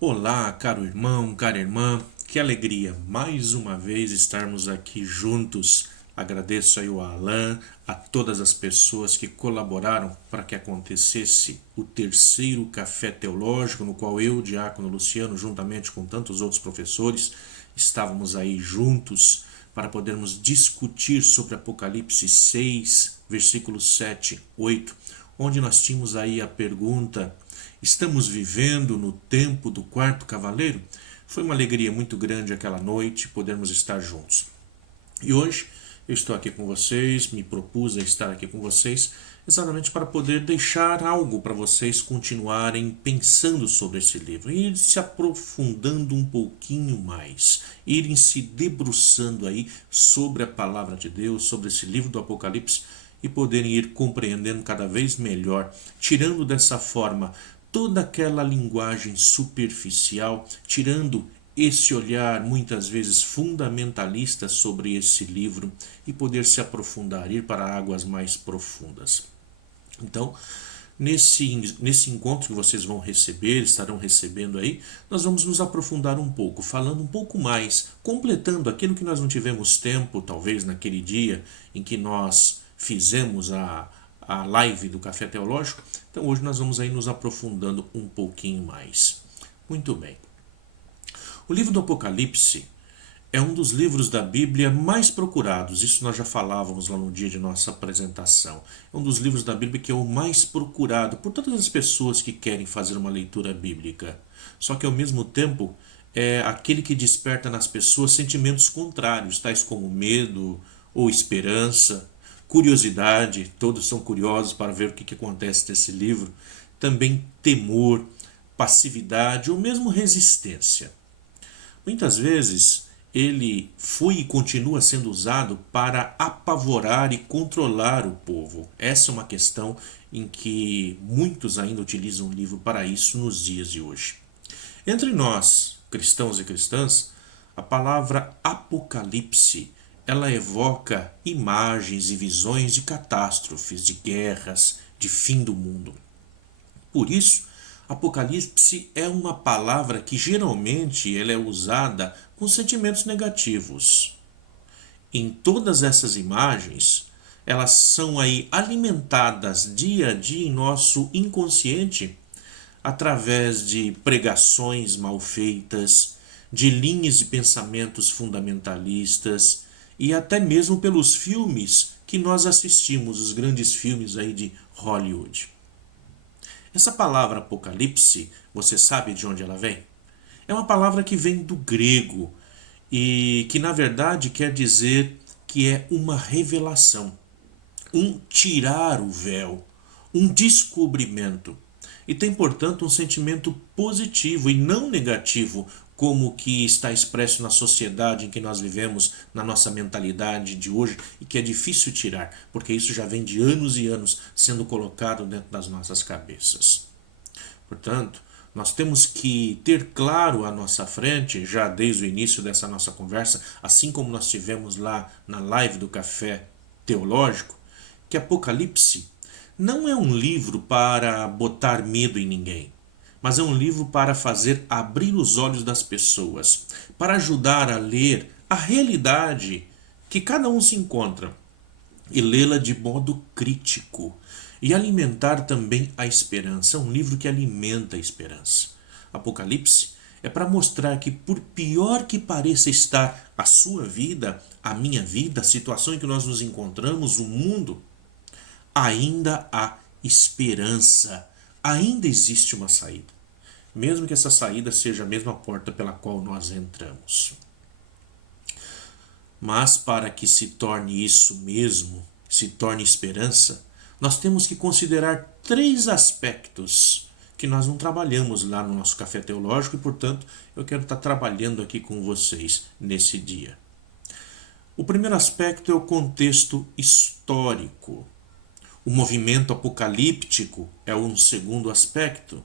Olá, caro irmão, cara irmã, que alegria mais uma vez estarmos aqui juntos. Agradeço aí ao Alan, a todas as pessoas que colaboraram para que acontecesse o terceiro café teológico, no qual eu, Diácono Luciano, juntamente com tantos outros professores, estávamos aí juntos para podermos discutir sobre Apocalipse 6, versículos 7, 8, onde nós tínhamos aí a pergunta: estamos vivendo no tempo do quarto cavaleiro? Foi uma alegria muito grande aquela noite podermos estar juntos. E hoje eu estou aqui com vocês, me propus a estar aqui com vocês exatamente para poder deixar algo para vocês continuarem pensando sobre esse livro, e ir se aprofundando um pouquinho mais, irem se debruçando aí sobre a palavra de Deus, sobre esse livro do Apocalipse, e poderem ir compreendendo cada vez melhor, tirando dessa forma toda aquela linguagem superficial, tirando esse olhar muitas vezes fundamentalista sobre esse livro e poder se aprofundar, ir para águas mais profundas. Então, nesse encontro que vocês vão receber, estarão recebendo aí, nós vamos nos aprofundar um pouco, falando um pouco mais, completando aquilo que nós não tivemos tempo, talvez naquele dia em que nós fizemos a live do Café Teológico. Então hoje nós vamos aí nos aprofundando um pouquinho mais. Muito bem. O livro do Apocalipse é um dos livros da Bíblia mais procurados. Isso nós já falávamos lá no dia de nossa apresentação. É um dos livros da Bíblia que é o mais procurado por todas as pessoas que querem fazer uma leitura bíblica. Só que ao mesmo tempo é aquele que desperta nas pessoas sentimentos contrários, tais como medo ou esperança, curiosidade, todos são curiosos para ver o que acontece nesse livro, também temor, passividade ou mesmo resistência. Muitas vezes ele foi e continua sendo usado para apavorar e controlar o povo. Essa é uma questão em que muitos ainda utilizam o livro para isso nos dias de hoje. Entre nós, cristãos e cristãs, a palavra Apocalipse, ela evoca imagens e visões de catástrofes, de guerras, de fim do mundo. Por isso, Apocalipse é uma palavra que geralmente ela é usada com sentimentos negativos. Em todas essas imagens, elas são aí alimentadas dia a dia em nosso inconsciente através de pregações mal feitas, de linhas de pensamentos fundamentalistas e até mesmo pelos filmes que nós assistimos, os grandes filmes aí de Hollywood. Essa palavra Apocalipse, você sabe de onde ela vem? É uma palavra que vem do grego e que na verdade quer dizer que é uma revelação, um tirar o véu, um descobrimento. E tem, portanto, um sentimento positivo e não negativo, como que está expresso na sociedade em que nós vivemos, na nossa mentalidade de hoje, e que é difícil tirar, porque isso já vem de anos e anos sendo colocado dentro das nossas cabeças. Portanto, nós temos que ter claro à nossa frente, já desde o início dessa nossa conversa, assim como nós tivemos lá na live do Café Teológico, que Apocalipse não é um livro para botar medo em ninguém, mas é um livro para fazer abrir os olhos das pessoas, para ajudar a ler a realidade que cada um se encontra e lê-la de modo crítico e alimentar também a esperança. É um livro que alimenta a esperança. Apocalipse é para mostrar que, por pior que pareça estar a sua vida, a minha vida, a situação em que nós nos encontramos, o mundo, ainda há esperança, ainda existe uma saída, mesmo que essa saída seja a mesma porta pela qual nós entramos. Mas para que se torne isso mesmo, se torne esperança, nós temos que considerar três aspectos que nós não trabalhamos lá no nosso Café Teológico e, portanto, eu quero estar trabalhando aqui com vocês nesse dia. O primeiro aspecto é o contexto histórico. O movimento apocalíptico é um segundo aspecto.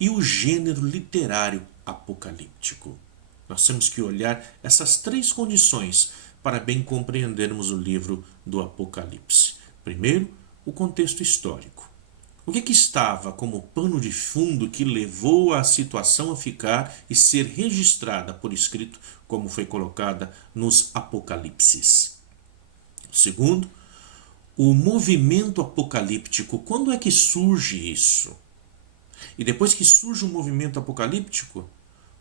E o gênero literário apocalíptico. Nós temos que olhar essas três condições para bem compreendermos o livro do Apocalipse. Primeiro, o contexto histórico. O que estava como pano de fundo que levou a situação a ficar e ser registrada por escrito, como foi colocada nos Apocalipses? Segundo, o movimento apocalíptico. Quando é que surge isso? E depois que surge um movimento apocalíptico,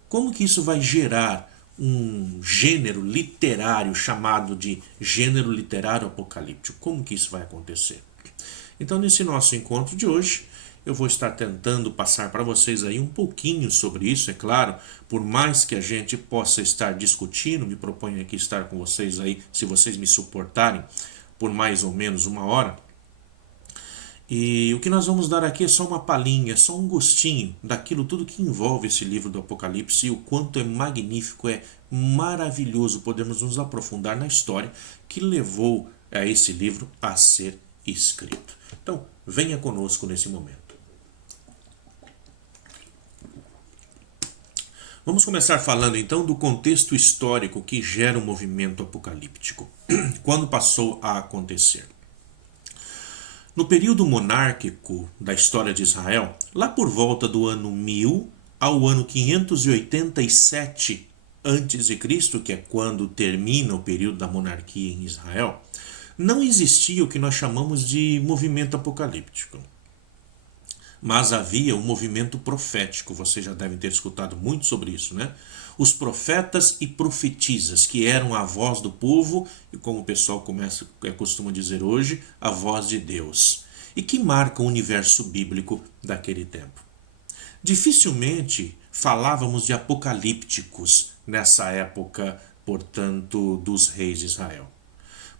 como que isso vai gerar um gênero literário chamado de gênero literário apocalíptico? Como que isso vai acontecer? Então, nesse nosso encontro de hoje, eu vou estar tentando passar para vocês aí um pouquinho sobre isso, é claro, por mais que a gente possa estar discutindo, me proponho aqui estar com vocês aí, se vocês me suportarem, por mais ou menos uma hora. E o que nós vamos dar aqui é só uma palhinha, só um gostinho daquilo tudo que envolve esse livro do Apocalipse e o quanto é magnífico, é maravilhoso podermos nos aprofundar na história que levou a esse livro a ser escrito. Então, venha conosco nesse momento. Vamos começar falando então do contexto histórico que gera o movimento apocalíptico. Quando passou a acontecer? No período monárquico da história de Israel, lá por volta do ano 1000 ao ano 587 a.C., que é quando termina o período da monarquia em Israel, não existia o que nós chamamos de movimento apocalíptico. Mas havia um movimento profético, vocês já devem ter escutado muito sobre isso, né? Os profetas e profetisas, que eram a voz do povo, e como o pessoal costuma dizer hoje, a voz de Deus, e que marcam o universo bíblico daquele tempo. Dificilmente falávamos de apocalípticos nessa época, portanto, dos reis de Israel.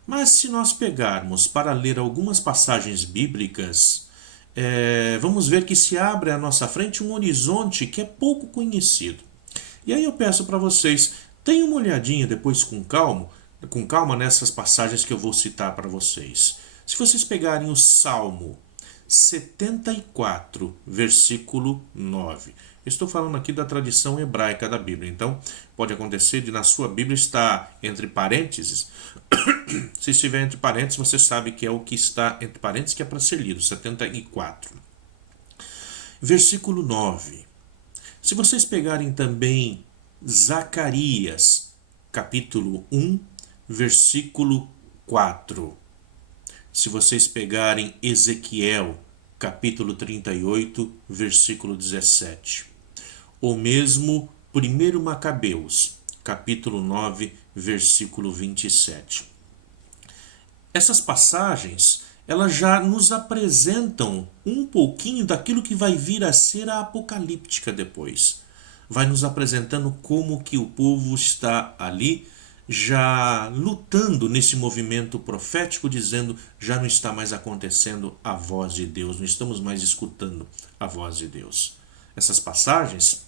Mas se nós pegarmos para ler algumas passagens bíblicas, vamos ver que se abre à nossa frente um horizonte que é pouco conhecido. E aí eu peço para vocês, tenham uma olhadinha depois com calma nessas passagens que eu vou citar para vocês. Se vocês pegarem o Salmo 74, versículo 9. Estou falando aqui da tradição hebraica da Bíblia, então pode acontecer de na sua Bíblia estar entre parênteses. Se estiver entre parênteses, você sabe que é o que está entre parênteses que é para ser lido, 74. Versículo 9. Se vocês pegarem também Zacarias, capítulo 1, versículo 4. Se vocês pegarem Ezequiel, capítulo 38, versículo 17. Ou mesmo 1 Macabeus, capítulo 9, versículo 27. Essas passagens, elas já nos apresentam um pouquinho daquilo que vai vir a ser a apocalíptica depois. Vai nos apresentando como que o povo está ali já lutando nesse movimento profético, dizendo já não está mais acontecendo a voz de Deus, não estamos mais escutando a voz de Deus. Essas passagens,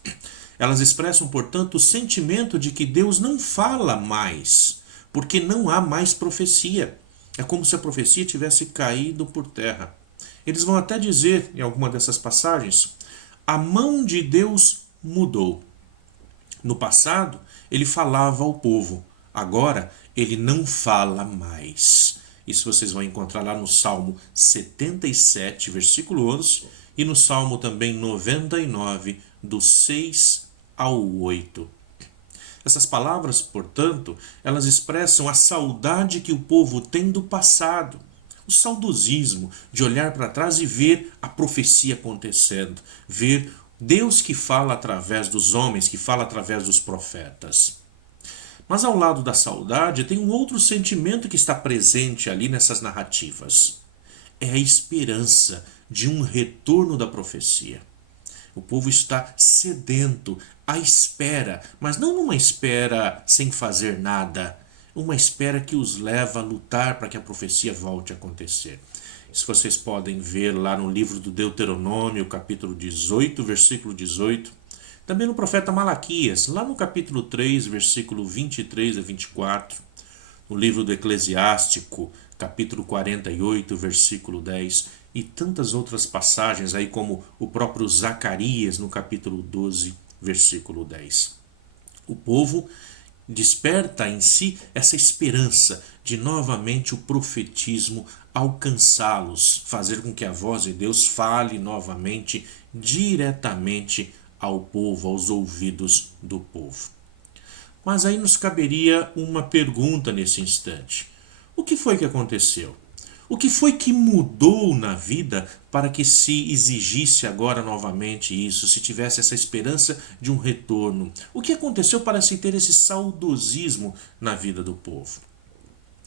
elas expressam, portanto, o sentimento de que Deus não fala mais, porque não há mais profecia. É como se a profecia tivesse caído por terra. Eles vão até dizer, em alguma dessas passagens, a mão de Deus mudou. No passado, ele falava ao povo. Agora, ele não fala mais. Isso vocês vão encontrar lá no Salmo 77, versículo 11, e no Salmo também 99, do 6 ao 8. Essas palavras, portanto, elas expressam a saudade que o povo tem do passado. O saudosismo de olhar para trás e ver a profecia acontecendo. Ver Deus que fala através dos homens, que fala através dos profetas. Mas ao lado da saudade tem um outro sentimento que está presente ali nessas narrativas. É a esperança de um retorno da profecia. O povo está sedento, à espera, mas não numa espera sem fazer nada, uma espera que os leva a lutar para que a profecia volte a acontecer. Isso vocês podem ver lá no livro do Deuteronômio, capítulo 18, versículo 18. Também no profeta Malaquias, lá no capítulo 3, versículo 23 a 24. No livro do Eclesiástico, capítulo 48, versículo 10. E tantas outras passagens aí, como o próprio Zacarias, no capítulo 12, versículo 10. O povo desperta em si essa esperança de novamente o profetismo alcançá-los, fazer com que a voz de Deus fale novamente diretamente ao povo, aos ouvidos do povo. Mas aí nos caberia uma pergunta nesse instante. O que foi que aconteceu? O que foi que mudou na vida para que se exigisse agora novamente isso, se tivesse essa esperança de um retorno? O que aconteceu para se ter esse saudosismo na vida do povo?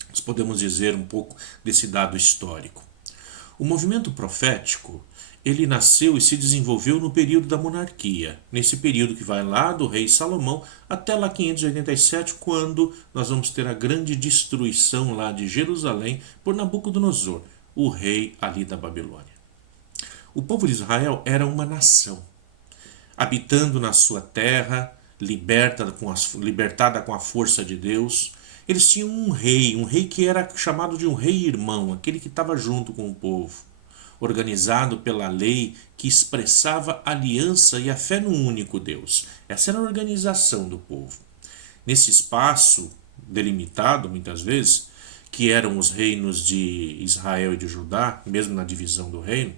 Nós podemos dizer um pouco desse dado histórico. O movimento profético, ele nasceu e se desenvolveu no período da monarquia, nesse período que vai lá do rei Salomão até lá 587, quando nós vamos ter a grande destruição lá de Jerusalém por Nabucodonosor, o rei ali da Babilônia. O povo de Israel era uma nação, habitando na sua terra, libertada com a força de Deus. Eles tinham um rei que era chamado de um rei irmão, aquele que estava junto com o povo, organizado pela lei que expressava a aliança e a fé no único Deus. Essa era a organização do povo. Nesse espaço delimitado, muitas vezes, que eram os reinos de Israel e de Judá, mesmo na divisão do reino,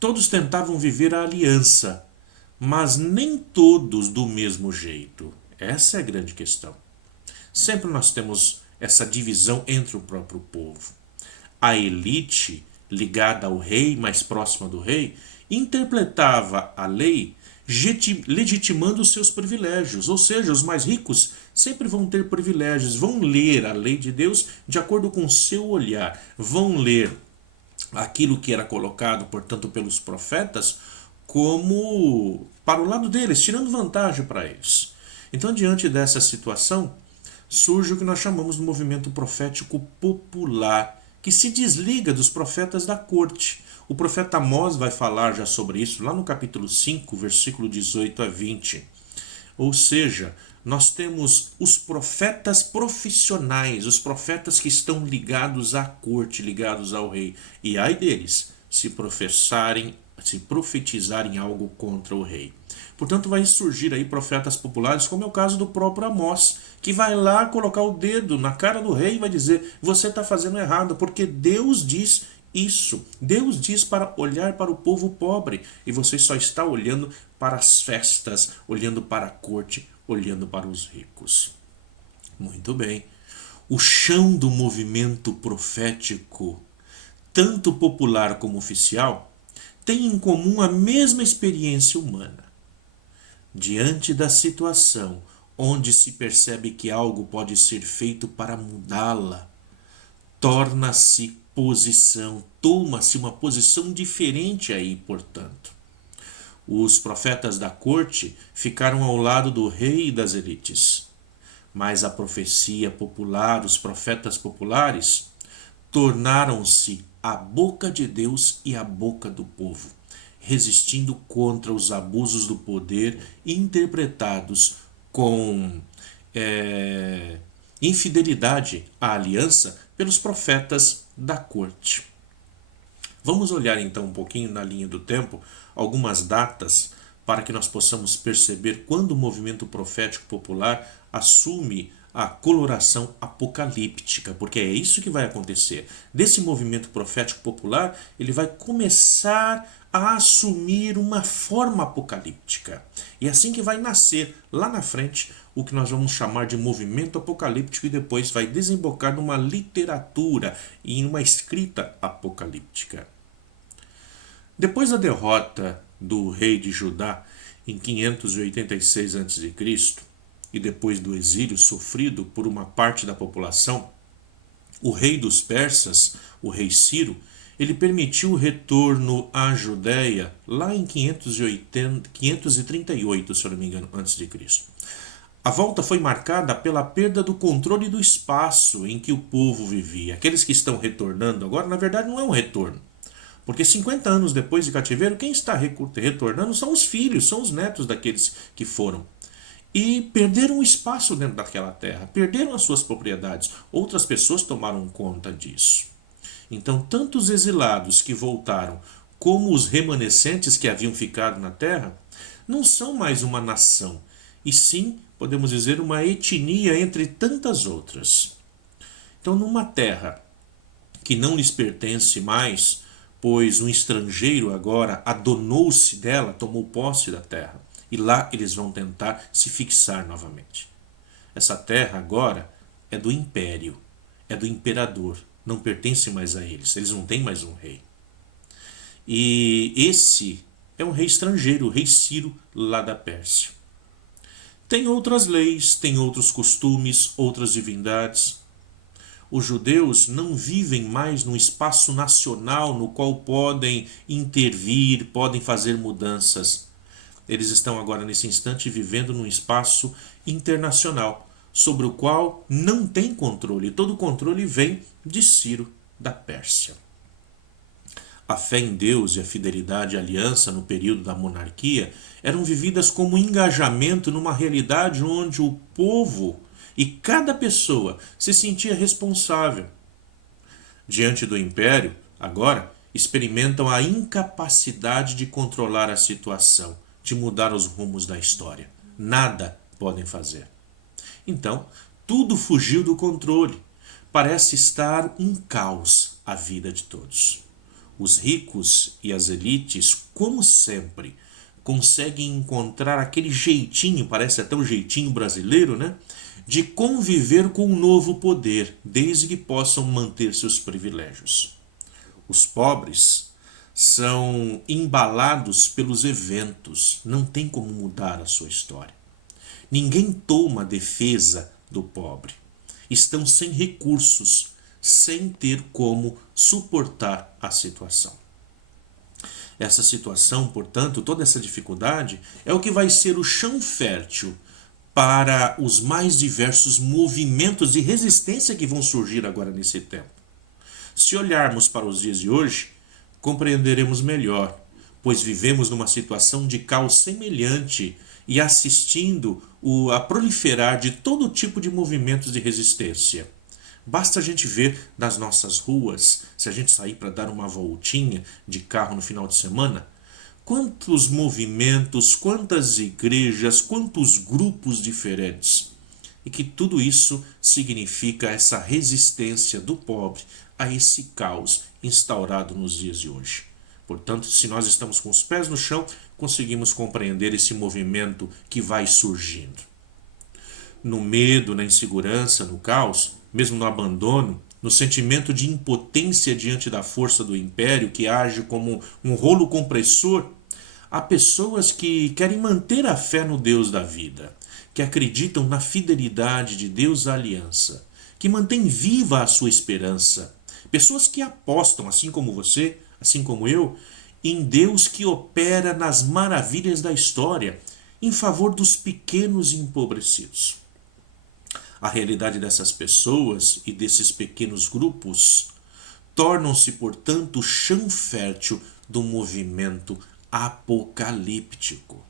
todos tentavam viver a aliança, mas nem todos do mesmo jeito. Essa é a grande questão. Sempre nós temos essa divisão entre o próprio povo. A elite, ligada ao rei, mais próxima do rei, interpretava a lei legitimando os seus privilégios, ou seja, os mais ricos sempre vão ter privilégios, vão ler a lei de Deus de acordo com o seu olhar, vão ler aquilo que era colocado, portanto, pelos profetas, como para o lado deles, tirando vantagem para eles. Então, diante dessa situação, surge o que nós chamamos de movimento profético popular, que se desliga dos profetas da corte. O profeta Amós vai falar já sobre isso lá no capítulo 5, versículo 18 a 20. Ou seja, nós temos os profetas profissionais, os profetas que estão ligados à corte, ligados ao rei. E ai deles, se profetizarem algo contra o rei. Portanto, vai surgir aí profetas populares, como é o caso do próprio Amós, que vai lá colocar o dedo na cara do rei e vai dizer: você está fazendo errado, porque Deus diz isso. Deus diz para olhar para o povo pobre, e você só está olhando para as festas, olhando para a corte, olhando para os ricos. Muito bem. O chão do movimento profético, tanto popular como oficial, tem em comum a mesma experiência humana. Diante da situação onde se percebe que algo pode ser feito para mudá-la, torna-se posição, toma-se uma posição diferente aí, portanto. Os profetas da corte ficaram ao lado do rei e das elites, mas a profecia popular, os profetas populares, tornaram-se a boca de Deus e a boca do povo, resistindo contra os abusos do poder interpretados com infidelidade à aliança pelos profetas da corte. Vamos olhar então um pouquinho na linha do tempo algumas datas para que nós possamos perceber quando o movimento profético popular assume a coloração apocalíptica, porque é isso que vai acontecer. Desse movimento profético popular, ele vai começar a assumir uma forma apocalíptica. E é assim que vai nascer, lá na frente, o que nós vamos chamar de movimento apocalíptico, e depois vai desembocar numa literatura e em uma escrita apocalíptica. Depois da derrota do rei de Judá em 586 a.C., e depois do exílio sofrido por uma parte da população, o rei dos persas, o rei Ciro, ele permitiu o retorno à Judéia lá em 538, se eu não me engano, antes de Cristo. A volta foi marcada pela perda do controle do espaço em que o povo vivia. Aqueles que estão retornando agora, na verdade, não é um retorno. Porque 50 anos depois de cativeiro, quem está retornando são os filhos, são os netos daqueles que foram. E perderam o espaço dentro daquela terra, perderam as suas propriedades. Outras pessoas tomaram conta disso. Então, tanto os exilados que voltaram, como os remanescentes que haviam ficado na terra, não são mais uma nação, e sim podemos dizer, uma etnia entre tantas outras. Então, numa terra que não lhes pertence mais, pois um estrangeiro agora adonou-se dela, tomou posse da terra, e lá eles vão tentar se fixar novamente. Essa terra agora é do império, é do imperador, não pertence mais a eles, eles não têm mais um rei. E esse é um rei estrangeiro, o rei Ciro, lá da Pérsia. Tem outras leis, tem outros costumes, outras divindades. Os judeus não vivem mais num espaço nacional no qual podem intervir, podem fazer mudanças. Eles estão agora, nesse instante, vivendo num espaço internacional, sobre o qual não tem controle. Todo o controle vem de Ciro, da Pérsia. A fé em Deus e a fidelidade à aliança no período da monarquia eram vividas como engajamento numa realidade onde o povo e cada pessoa se sentia responsável. Diante do império, agora, experimentam a incapacidade de controlar a situação, de mudar os rumos da história. Nada podem fazer. Então, tudo fugiu do controle. Parece estar um caos a vida de todos. Os ricos e as elites, como sempre, conseguem encontrar aquele jeitinho, parece até um jeitinho brasileiro, né? De conviver com o novo poder, desde que possam manter seus privilégios. Os pobres são embalados pelos eventos, não tem como mudar a sua história. Ninguém toma defesa do pobre. Estão sem recursos, sem ter como suportar a situação. Essa situação, portanto, toda essa dificuldade é o que vai ser o chão fértil para os mais diversos movimentos de resistência que vão surgir agora nesse tempo. Se olharmos para os dias de hoje, compreenderemos melhor, pois vivemos numa situação de caos semelhante e assistindo a proliferar de todo tipo de movimentos de resistência. Basta a gente ver nas nossas ruas, se a gente sair para dar uma voltinha de carro no final de semana, quantos movimentos, quantas igrejas, quantos grupos diferentes. E que tudo isso significa essa resistência do pobre a esse caos instaurado nos dias de hoje. Portanto, se nós estamos com os pés no chão, conseguimos compreender esse movimento que vai surgindo. No medo, na insegurança, no caos, mesmo no abandono, no sentimento de impotência diante da força do império que age como um rolo compressor, há pessoas que querem manter a fé no Deus da vida, que acreditam na fidelidade de Deus à aliança, que mantêm viva a sua esperança. Pessoas que apostam, assim como você, assim como eu, em Deus que opera nas maravilhas da história, em favor dos pequenos e empobrecidos. A realidade dessas pessoas e desses pequenos grupos tornam-se, portanto, o chão fértil do movimento apocalíptico.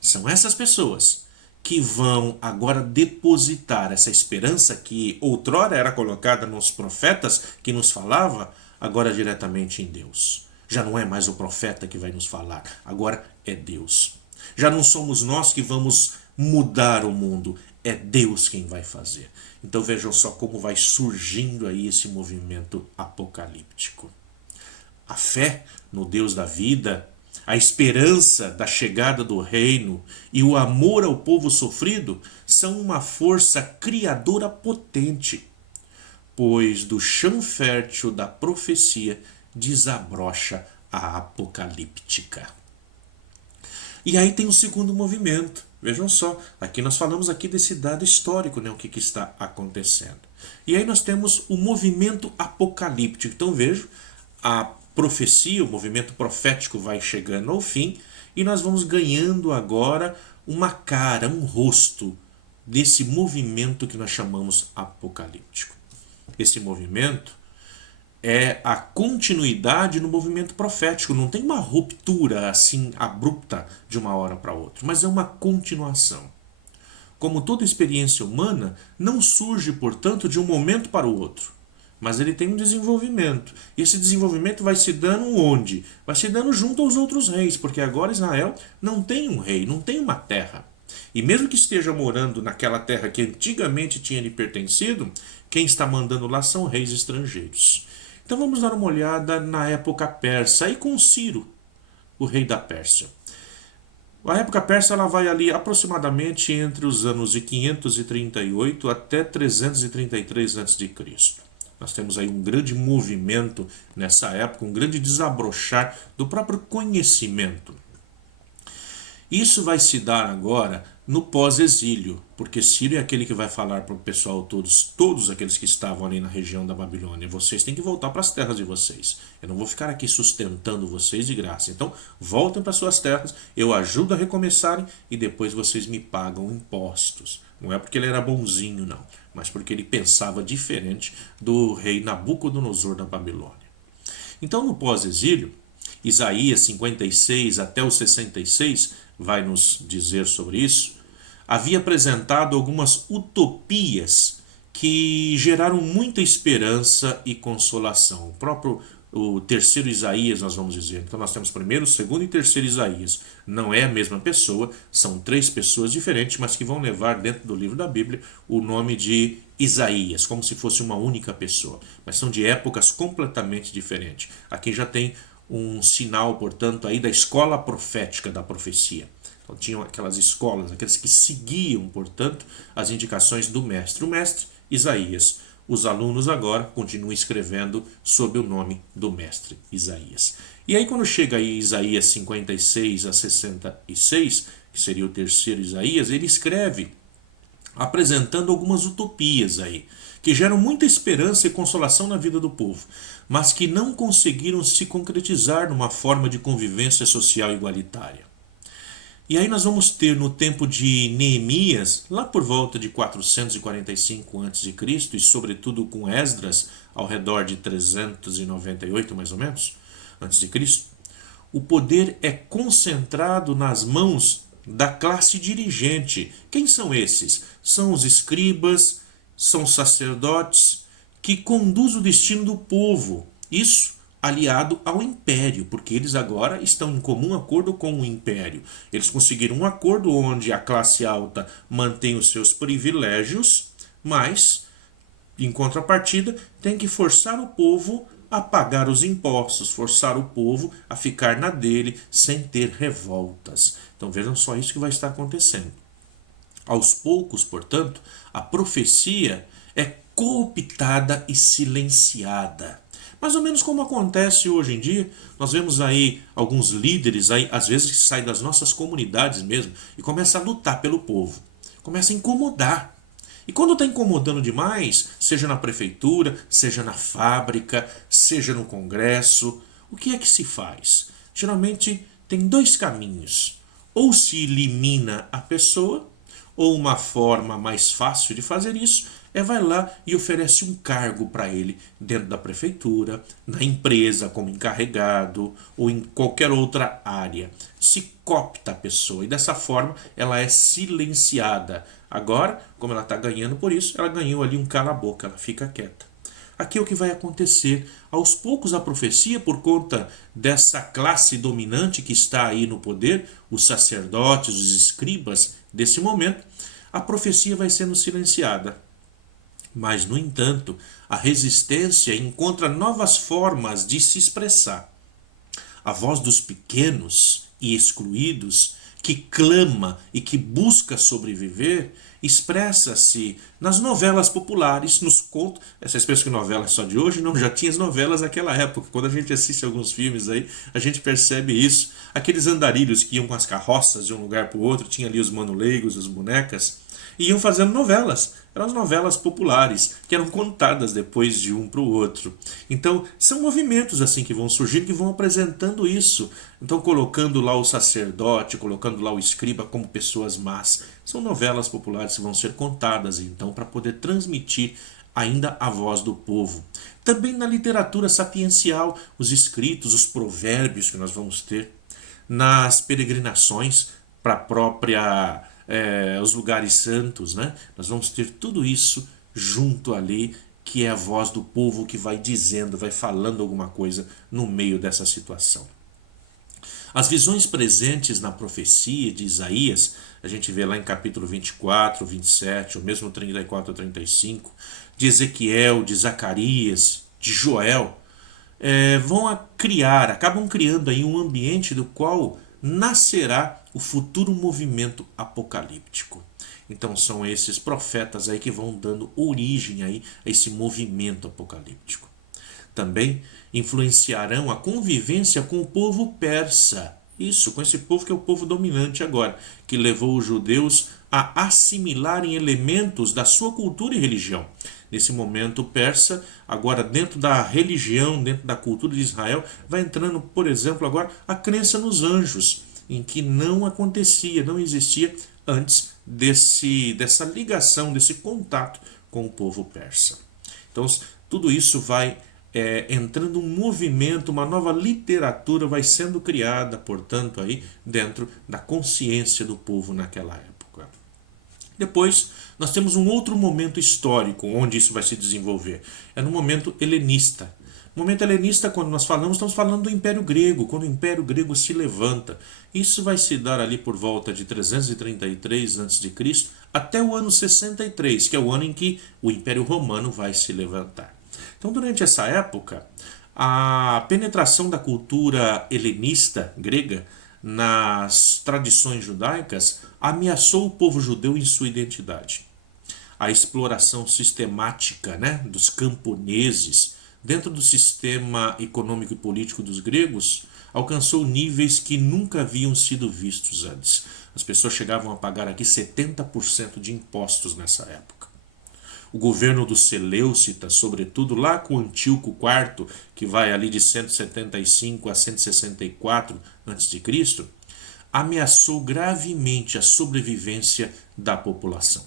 São essas pessoas que vão agora depositar essa esperança que outrora era colocada nos profetas que nos falava, agora diretamente em Deus. Já não é mais o profeta que vai nos falar, agora é Deus. Já não somos nós que vamos mudar o mundo, é Deus quem vai fazer. Então vejam só como vai surgindo aí esse movimento apocalíptico. A fé no Deus da vida, a esperança da chegada do reino e o amor ao povo sofrido são uma força criadora potente, pois do chão fértil da profecia desabrocha a apocalíptica. E aí tem o segundo movimento. Vejam só, aqui nós falamos aqui desse dado histórico, né, o que está acontecendo. E aí nós temos o movimento apocalíptico. Então vejo, a profecia, o movimento profético vai chegando ao fim e nós vamos ganhando agora uma cara, um rosto desse movimento que nós chamamos apocalíptico. Esse movimento é a continuidade no movimento profético, não tem uma ruptura assim abrupta de uma hora para outra, mas é uma continuação. Como toda experiência humana, não surge, portanto, de um momento para o outro, mas ele tem um desenvolvimento. E esse desenvolvimento vai se dando onde? Vai se dando junto aos outros reis, porque agora Israel não tem um rei, não tem uma terra. E mesmo que esteja morando naquela terra que antigamente tinha lhe pertencido, quem está mandando lá são reis estrangeiros. Então vamos dar uma olhada na época persa, aí com Ciro, o rei da Pérsia. A época persa ela vai ali aproximadamente entre os anos de 538 até 333 a.C. Nós temos aí um grande movimento nessa época, um grande desabrochar do próprio conhecimento. Isso vai se dar agora no pós-exílio, porque Ciro é aquele que vai falar para o pessoal todos aqueles que estavam ali na região da Babilônia: vocês têm que voltar para as terras de vocês. Eu não vou ficar aqui sustentando vocês de graça. Então, voltem para suas terras, eu ajudo a recomeçarem e depois vocês me pagam impostos. Não é porque ele era bonzinho, não, mas porque ele pensava diferente do rei Nabucodonosor da Babilônia. Então, no pós-exílio, Isaías 56 até o 66 vai nos dizer sobre isso. Havia apresentado algumas utopias que geraram muita esperança e consolação. O terceiro Isaías, nós vamos dizer. Então nós temos primeiro, segundo e terceiro Isaías. Não é a mesma pessoa, são três pessoas diferentes, mas que vão levar dentro do livro da Bíblia o nome de Isaías, como se fosse uma única pessoa. Mas são de épocas completamente diferentes. Aqui já tem um sinal, portanto, aí da escola profética da profecia. Então tinham aquelas escolas, aqueles que seguiam, portanto, as indicações do mestre. O mestre, Isaías. Os alunos agora continuam escrevendo sob o nome do mestre Isaías. E aí quando chega aí Isaías 56 a 66, que seria o terceiro Isaías, ele escreve apresentando algumas utopias aí, que geram muita esperança e consolação na vida do povo, mas que não conseguiram se concretizar numa forma de convivência social igualitária. E aí nós vamos ter no tempo de Neemias, lá por volta de 445 a.C., e sobretudo com Esdras, ao redor de 398 mais ou menos, antes de Cristo, o poder é concentrado nas mãos da classe dirigente. Quem são esses? São os escribas, são os sacerdotes que conduzem o destino do povo. Isso aliado ao império, porque eles agora estão em comum acordo com o império. Eles conseguiram um acordo onde a classe alta mantém os seus privilégios, mas, em contrapartida, tem que forçar o povo a pagar os impostos, forçar o povo a ficar na dele sem ter revoltas. Então vejam só isso que vai estar acontecendo. Aos poucos, portanto, a profecia é cooptada e silenciada. Mais ou menos como acontece hoje em dia. Nós vemos aí alguns líderes, aí, às vezes, que saem das nossas comunidades mesmo e começam a lutar pelo povo. Começam a incomodar. E quando está incomodando demais, seja na prefeitura, seja na fábrica, seja no congresso, o que é que se faz? Geralmente tem dois caminhos. Ou se elimina a pessoa, ou uma forma mais fácil de fazer isso vai lá e oferece um cargo para ele dentro da prefeitura, na empresa como encarregado ou em qualquer outra área. Se coopta a pessoa e dessa forma ela é silenciada. Agora, como ela está ganhando por isso, ela ganhou ali um cala-boca, ela fica quieta. Aqui é o que vai acontecer. Aos poucos a profecia, por conta dessa classe dominante que está aí no poder, os sacerdotes, os escribas desse momento, a profecia vai sendo silenciada. Mas, no entanto, a resistência encontra novas formas de se expressar. A voz dos pequenos e excluídos, que clama e que busca sobreviver, expressa-se nas novelas populares, nos contos. Vocês pensam que novela é só de hoje? Não, já tinha as novelas naquela época. Quando a gente assiste alguns filmes aí, a gente percebe isso. Aqueles andarilhos que iam com as carroças de um lugar para o outro, tinha ali os manuleigos, as bonecas, e iam fazendo novelas. Eram as novelas populares, que eram contadas depois de um para o outro. Então, são movimentos assim que vão surgindo, que vão apresentando isso. Então, colocando lá o sacerdote, colocando lá o escriba como pessoas más. São novelas populares que vão ser contadas, então, para poder transmitir ainda a voz do povo. Também na literatura sapiencial, os escritos, os provérbios que nós vamos ter. Nas peregrinações para a própria... os lugares santos, né? Nós vamos ter tudo isso junto ali, que é a voz do povo que vai dizendo, vai falando alguma coisa no meio dessa situação. As visões presentes na profecia de Isaías, a gente vê lá em capítulo 24, 27, ou mesmo 34 a 35, de Ezequiel, de Zacarias, de Joel, acabam criando aí um ambiente do qual nascerá o futuro movimento apocalíptico. Então são esses profetas aí que vão dando origem aí a esse movimento apocalíptico. Também influenciarão a convivência com o povo persa. Isso, com esse povo que é o povo dominante agora, que levou os judeus a assimilarem elementos da sua cultura e religião. Nesse momento, o persa, agora dentro da religião, dentro da cultura de Israel, vai entrando, por exemplo, agora a crença nos anjos, em que não acontecia, não existia antes dessa ligação, desse contato com o povo persa. Então, tudo isso vai entrando um movimento, uma nova literatura vai sendo criada, portanto, aí dentro da consciência do povo naquela época. Depois, nós temos um outro momento histórico onde isso vai se desenvolver. É no momento helenista. No momento helenista, quando nós falamos, estamos falando do Império Grego, quando o Império Grego se levanta. Isso vai se dar ali por volta de 333 a.C. até o ano 63, que é o ano em que o Império Romano vai se levantar. Então, durante essa época, a penetração da cultura helenista grega nas tradições judaicas ameaçou o povo judeu em sua identidade. A exploração sistemática, dos camponeses dentro do sistema econômico e político dos gregos alcançou níveis que nunca haviam sido vistos antes. As pessoas chegavam a pagar aqui 70% de impostos nessa época. O governo dos Seleucitas, sobretudo lá com Antíoco IV, que vai ali de 175 a 164 a.C., ameaçou gravemente a sobrevivência da população.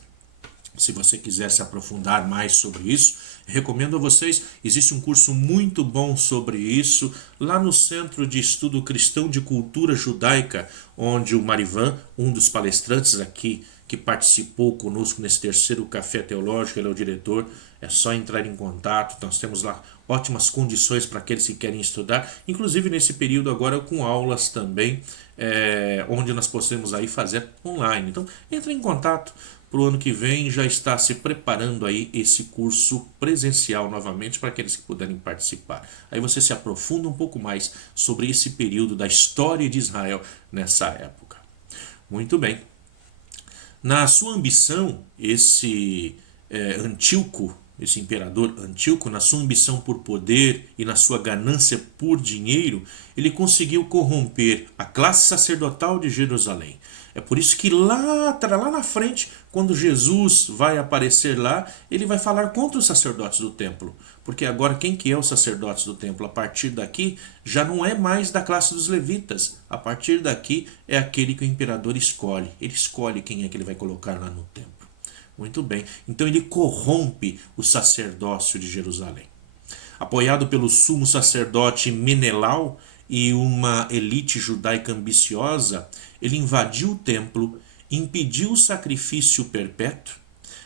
Se você quiser se aprofundar mais sobre isso, recomendo a vocês, existe um curso muito bom sobre isso, lá no Centro de Estudo Cristão de Cultura Judaica, onde o Marivan, um dos palestrantes aqui, que participou conosco nesse terceiro Café Teológico, ele é o diretor, é só entrar em contato, nós temos lá ótimas condições para aqueles que querem estudar, inclusive nesse período agora com aulas também, onde nós possamos aí fazer online. Então, entre em contato. Para o ano que vem já está se preparando aí esse curso presencial novamente para aqueles que puderem participar. Aí você se aprofunda um pouco mais sobre esse período da história de Israel nessa época. Muito bem. Na sua ambição, esse Antíoco, esse imperador Antíoco, na sua ambição por poder e na sua ganância por dinheiro, ele conseguiu corromper a classe sacerdotal de Jerusalém. É por isso que lá na frente, quando Jesus vai aparecer lá, ele vai falar contra os sacerdotes do templo. Porque agora quem que é os sacerdotes do templo? A partir daqui já não é mais da classe dos levitas. A partir daqui é aquele que o imperador escolhe. Ele escolhe quem é que ele vai colocar lá no templo. Muito bem. Então ele corrompe o sacerdócio de Jerusalém. Apoiado pelo sumo sacerdote Menelau e uma elite judaica ambiciosa, ele invadiu o templo, impediu o sacrifício perpétuo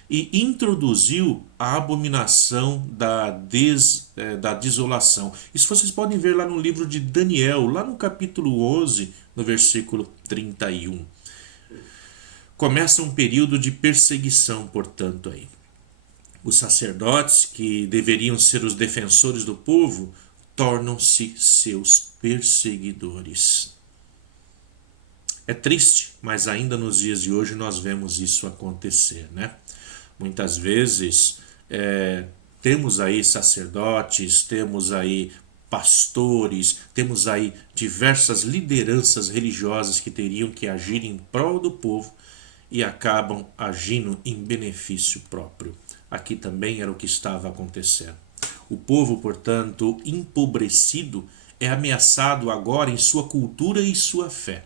e introduziu a abominação da desolação. Isso vocês podem ver lá no livro de Daniel, lá no capítulo 11, no versículo 31. Começa um período de perseguição, portanto, aí. Os sacerdotes, que deveriam ser os defensores do povo, tornam-se seus perseguidores. É triste, mas ainda nos dias de hoje nós vemos isso acontecer, Muitas vezes temos aí sacerdotes, temos aí pastores, temos aí diversas lideranças religiosas que teriam que agir em prol do povo e acabam agindo em benefício próprio. Aqui também era o que estava acontecendo. O povo, portanto, empobrecido, é ameaçado agora em sua cultura e sua fé.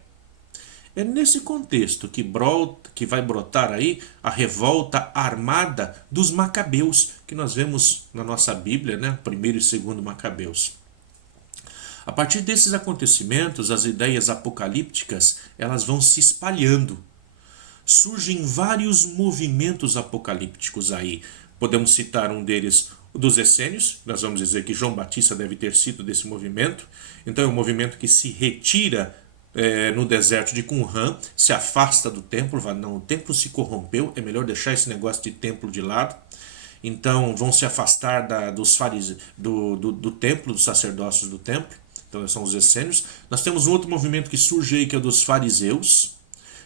É nesse contexto que vai brotar aí a revolta armada dos Macabeus, que nós vemos na nossa Bíblia, primeiro e segundo Macabeus. A partir desses acontecimentos, as ideias apocalípticas elas vão se espalhando. Surgem vários movimentos apocalípticos aí. Podemos citar um deles, o dos essênios. Nós vamos dizer que João Batista deve ter sido desse movimento. Então é um movimento que se retira no deserto de Qumran, se afasta do templo, fala, não, o templo se corrompeu, é melhor deixar esse negócio de templo de lado. Então vão se afastar dos fariseus, do templo, dos sacerdócios do templo. Então são os essênios. Nós temos um outro movimento que surge aí, que é o dos fariseus,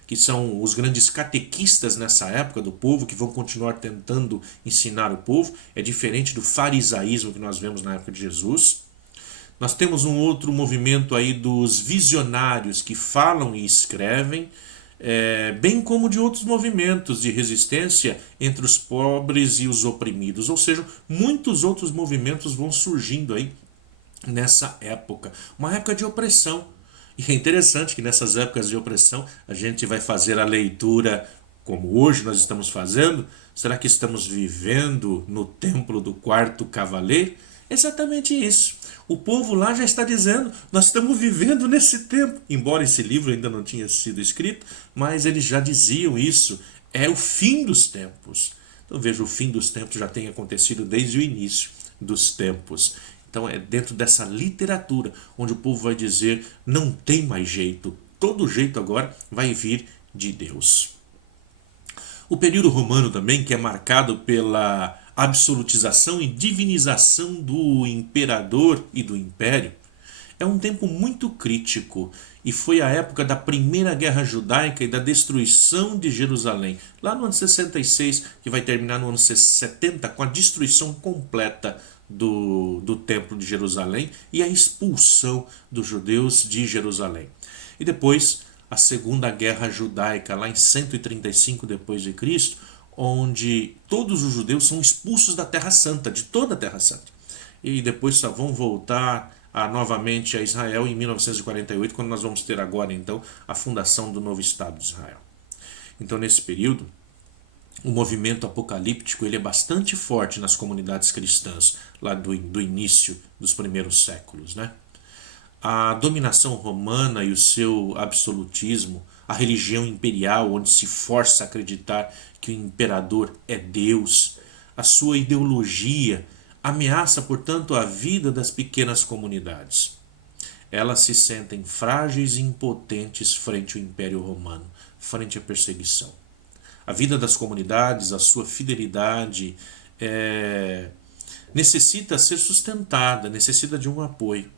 que são os grandes catequistas nessa época do povo, que vão continuar tentando ensinar o povo. É diferente do farisaísmo que nós vemos na época de Jesus. Nós temos um outro movimento aí dos visionários, que falam e escrevem, bem como de outros movimentos de resistência entre os pobres e os oprimidos. Ou seja, muitos outros movimentos vão surgindo aí nessa época. Uma época de opressão. E é interessante que nessas épocas de opressão a gente vai fazer a leitura como hoje nós estamos fazendo. Será que estamos vivendo no templo do quarto cavaleiro? Exatamente isso. O povo lá já está dizendo, nós estamos vivendo nesse tempo. Embora esse livro ainda não tinha sido escrito, mas eles já diziam isso. É o fim dos tempos. Então veja, o fim dos tempos já tem acontecido desde o início dos tempos. Então é dentro dessa literatura onde o povo vai dizer, não tem mais jeito. Todo jeito agora vai vir de Deus. O período romano também, que é marcado pela absolutização e divinização do imperador e do império, é um tempo muito crítico e foi a época da primeira guerra judaica e da destruição de Jerusalém, lá no ano 66, que vai terminar no ano 70 com a destruição completa do templo de Jerusalém e a expulsão dos judeus de Jerusalém. E depois a segunda guerra judaica, lá em 135 depois de Cristo, onde todos os judeus são expulsos da Terra Santa, de toda a Terra Santa. E depois só vão voltar novamente a Israel em 1948, quando nós vamos ter agora então a fundação do novo Estado de Israel. Então nesse período, o movimento apocalíptico ele é bastante forte nas comunidades cristãs, lá do início dos primeiros séculos, né? A dominação romana e o seu absolutismo, a religião imperial, onde se força a acreditar que o imperador é Deus, a sua ideologia ameaça, portanto, a vida das pequenas comunidades. Elas se sentem frágeis e impotentes frente ao Império Romano, frente à perseguição. A vida das comunidades, a sua fidelidade, necessita ser sustentada, necessita de um apoio.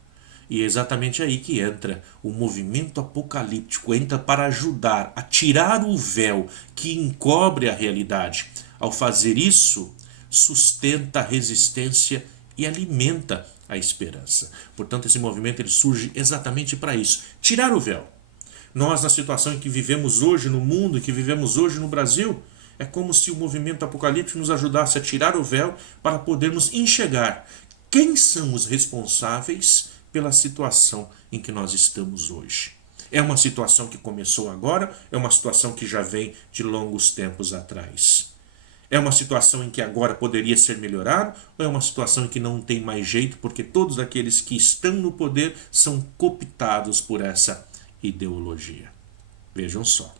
E é exatamente aí que entra o movimento apocalíptico, entra para ajudar a tirar o véu que encobre a realidade. Ao fazer isso, sustenta a resistência e alimenta a esperança. Portanto, esse movimento ele surge exatamente para isso, tirar o véu. Nós, na situação em que vivemos hoje no mundo, que vivemos hoje no Brasil, é como se o movimento apocalíptico nos ajudasse a tirar o véu para podermos enxergar quem são os responsáveis pela situação em que nós estamos hoje. É uma situação que começou agora, é uma situação que já vem de longos tempos atrás. É uma situação em que agora poderia ser melhorado, ou é uma situação em que não tem mais jeito, porque todos aqueles que estão no poder são cooptados por essa ideologia. Vejam só.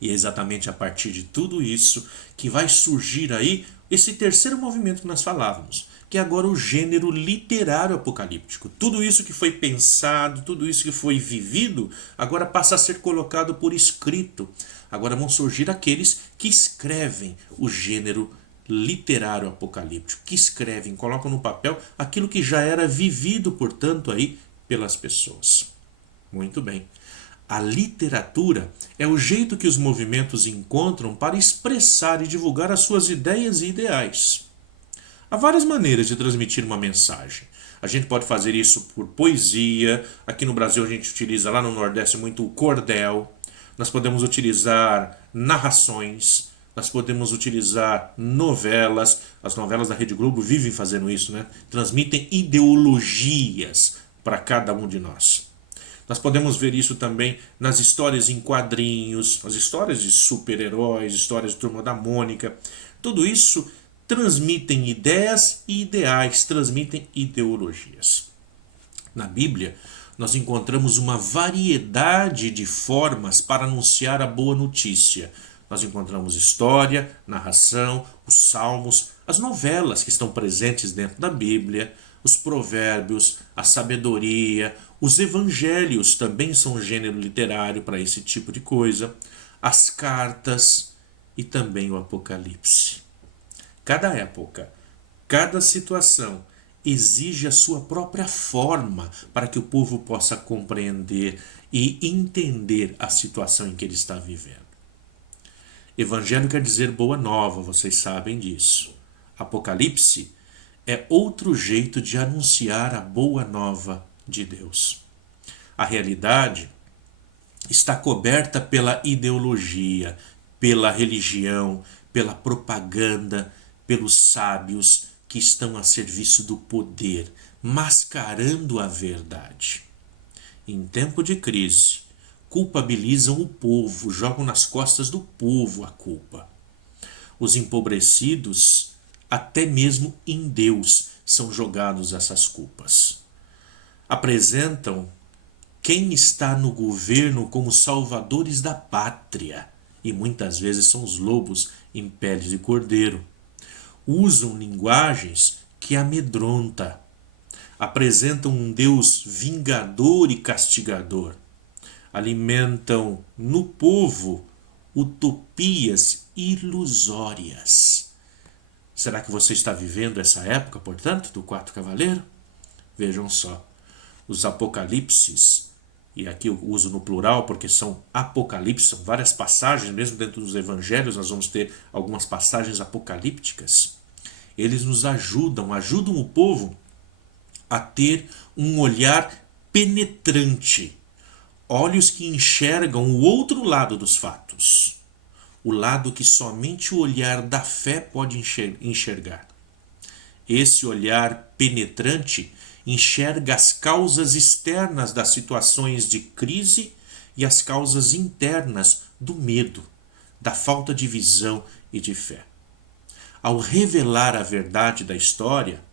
E é exatamente a partir de tudo isso que vai surgir aí esse terceiro movimento que nós falávamos, que é agora o gênero literário apocalíptico. Tudo isso que foi pensado, tudo isso que foi vivido, agora passa a ser colocado por escrito. Agora vão surgir aqueles que escrevem o gênero literário apocalíptico, que escrevem, colocam no papel aquilo que já era vivido, portanto, aí pelas pessoas. Muito bem. A literatura é o jeito que os movimentos encontram para expressar e divulgar as suas ideias e ideais. Há várias maneiras de transmitir uma mensagem. A gente pode fazer isso por poesia. Aqui no Brasil a gente utiliza, lá no Nordeste, muito o cordel. Nós podemos utilizar narrações. Nós podemos utilizar novelas. As novelas da Rede Globo vivem fazendo isso, né? Transmitem ideologias para cada um de nós. Nós podemos ver isso também nas histórias em quadrinhos, as histórias de super-heróis, histórias de Turma da Mônica. Tudo isso transmitem ideias e ideais, transmitem ideologias. Na Bíblia, nós encontramos uma variedade de formas para anunciar a boa notícia. Nós encontramos história, narração, os salmos, as novelas que estão presentes dentro da Bíblia, os provérbios, a sabedoria, Os evangelhos também são um gênero literário para esse tipo de coisa. As cartas e também o Apocalipse. Cada época, cada situação exige a sua própria forma para que o povo possa compreender e entender a situação em que ele está vivendo. Evangelho quer dizer boa nova, vocês sabem disso. Apocalipse é outro jeito de anunciar a boa nova de Deus. A realidade está coberta pela ideologia, pela religião, pela propaganda, pelos sábios que estão a serviço do poder, mascarando a verdade. Em tempo de crise, culpabilizam o povo, jogam nas costas do povo a culpa. Os empobrecidos, até mesmo em Deus, são jogados essas culpas. Apresentam quem está no governo como salvadores da pátria, e muitas vezes são os lobos em peles de cordeiro. Usam linguagens que amedronta. Apresentam um Deus vingador e castigador. Alimentam no povo utopias ilusórias. Será que você está vivendo essa época, portanto, do quarto cavaleiro? Vejam só, os apocalipses, e aqui eu uso no plural porque são apocalipses, são várias passagens, mesmo dentro dos evangelhos nós vamos ter algumas passagens apocalípticas. Eles nos ajudam o povo a ter um olhar penetrante, olhos que enxergam o outro lado dos fatos, o lado que somente o olhar da fé pode enxergar. Esse olhar penetrante enxerga as causas externas das situações de crise e as causas internas do medo, da falta de visão e de fé. Ao revelar a verdade da história,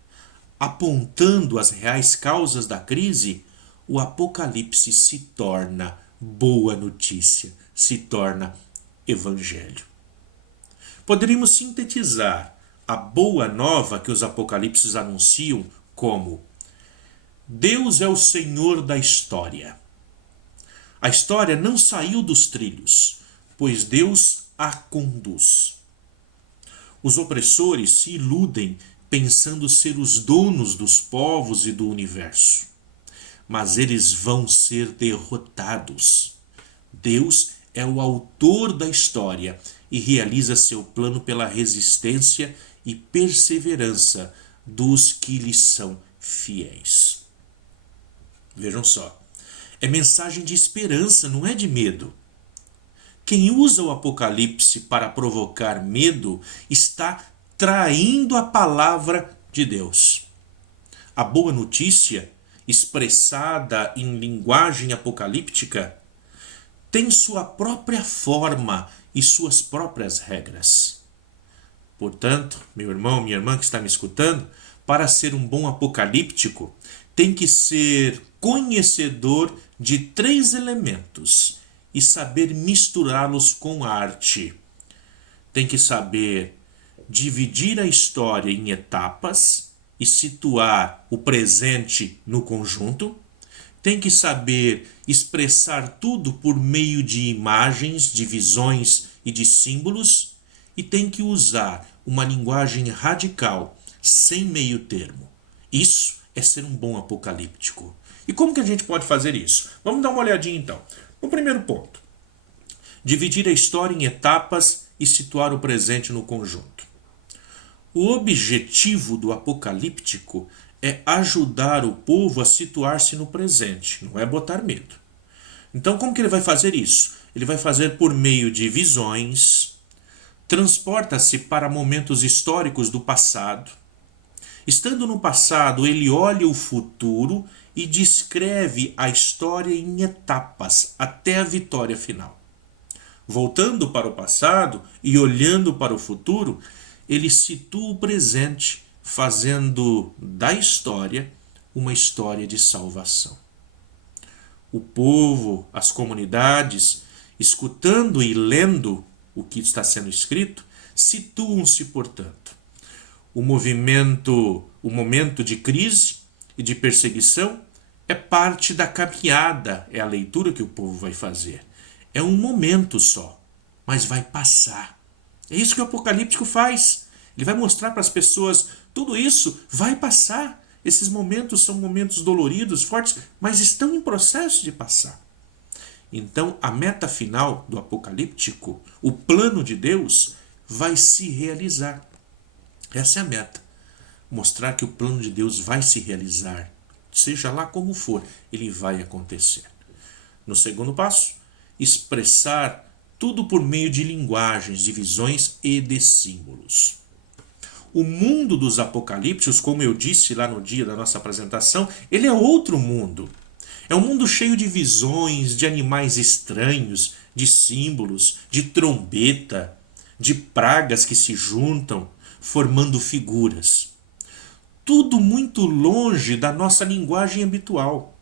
apontando as reais causas da crise, o Apocalipse se torna boa notícia, se torna evangelho. Poderíamos sintetizar a boa nova que os apocalipses anunciam como: Deus é o Senhor da história. A história não saiu dos trilhos, pois Deus a conduz. Os opressores se iludem pensando ser os donos dos povos e do universo, mas eles vão ser derrotados. Deus é o autor da história e realiza seu plano pela resistência e perseverança dos que lhe são fiéis. Vejam só, é mensagem de esperança, não é de medo. Quem usa o Apocalipse para provocar medo está traindo a palavra de Deus. A boa notícia, expressada em linguagem apocalíptica, tem sua própria forma e suas próprias regras. Portanto, meu irmão, minha irmã que está me escutando, para ser um bom apocalíptico, tem que ser conhecedor de 3 elementos e saber misturá-los com arte. Tem que saber dividir a história em etapas e situar o presente no conjunto. Tem que saber expressar tudo por meio de imagens, de visões e de símbolos. E tem que usar uma linguagem radical, sem meio termo. Isso é ser um bom apocalíptico. E como que a gente pode fazer isso? Vamos dar uma olhadinha então. No primeiro ponto, dividir a história em etapas e situar o presente no conjunto. O objetivo do apocalíptico é ajudar o povo a situar-se no presente, não é botar medo. Então, como que ele vai fazer isso? Ele vai fazer por meio de visões, transporta-se para momentos históricos do passado. Estando no passado, ele olha o futuro e descreve a história em etapas até a vitória final. Voltando para o passado e olhando para o futuro, ele situa o presente, fazendo da história uma história de salvação. O povo, as comunidades, escutando e lendo o que está sendo escrito, situam-se, portanto. O momento de crise e de perseguição É parte da caminhada, é a leitura que o povo vai fazer. É um momento só, mas vai passar. É isso que o Apocalíptico faz. Ele vai mostrar para as pessoas, tudo isso vai passar. Esses momentos são momentos doloridos, fortes, mas estão em processo de passar. Então, a meta final do Apocalíptico, o plano de Deus, vai se realizar. Essa é a meta. Mostrar que o plano de Deus vai se realizar. Seja lá como for, ele vai acontecer. No segundo passo, expressar tudo por meio de linguagens, de visões e de símbolos. O mundo dos apocalípticos, como eu disse lá no dia da nossa apresentação, ele é outro mundo. É um mundo cheio de visões, de animais estranhos, de símbolos, de trombeta, de pragas que se juntam, formando figuras. Tudo muito longe da nossa linguagem habitual.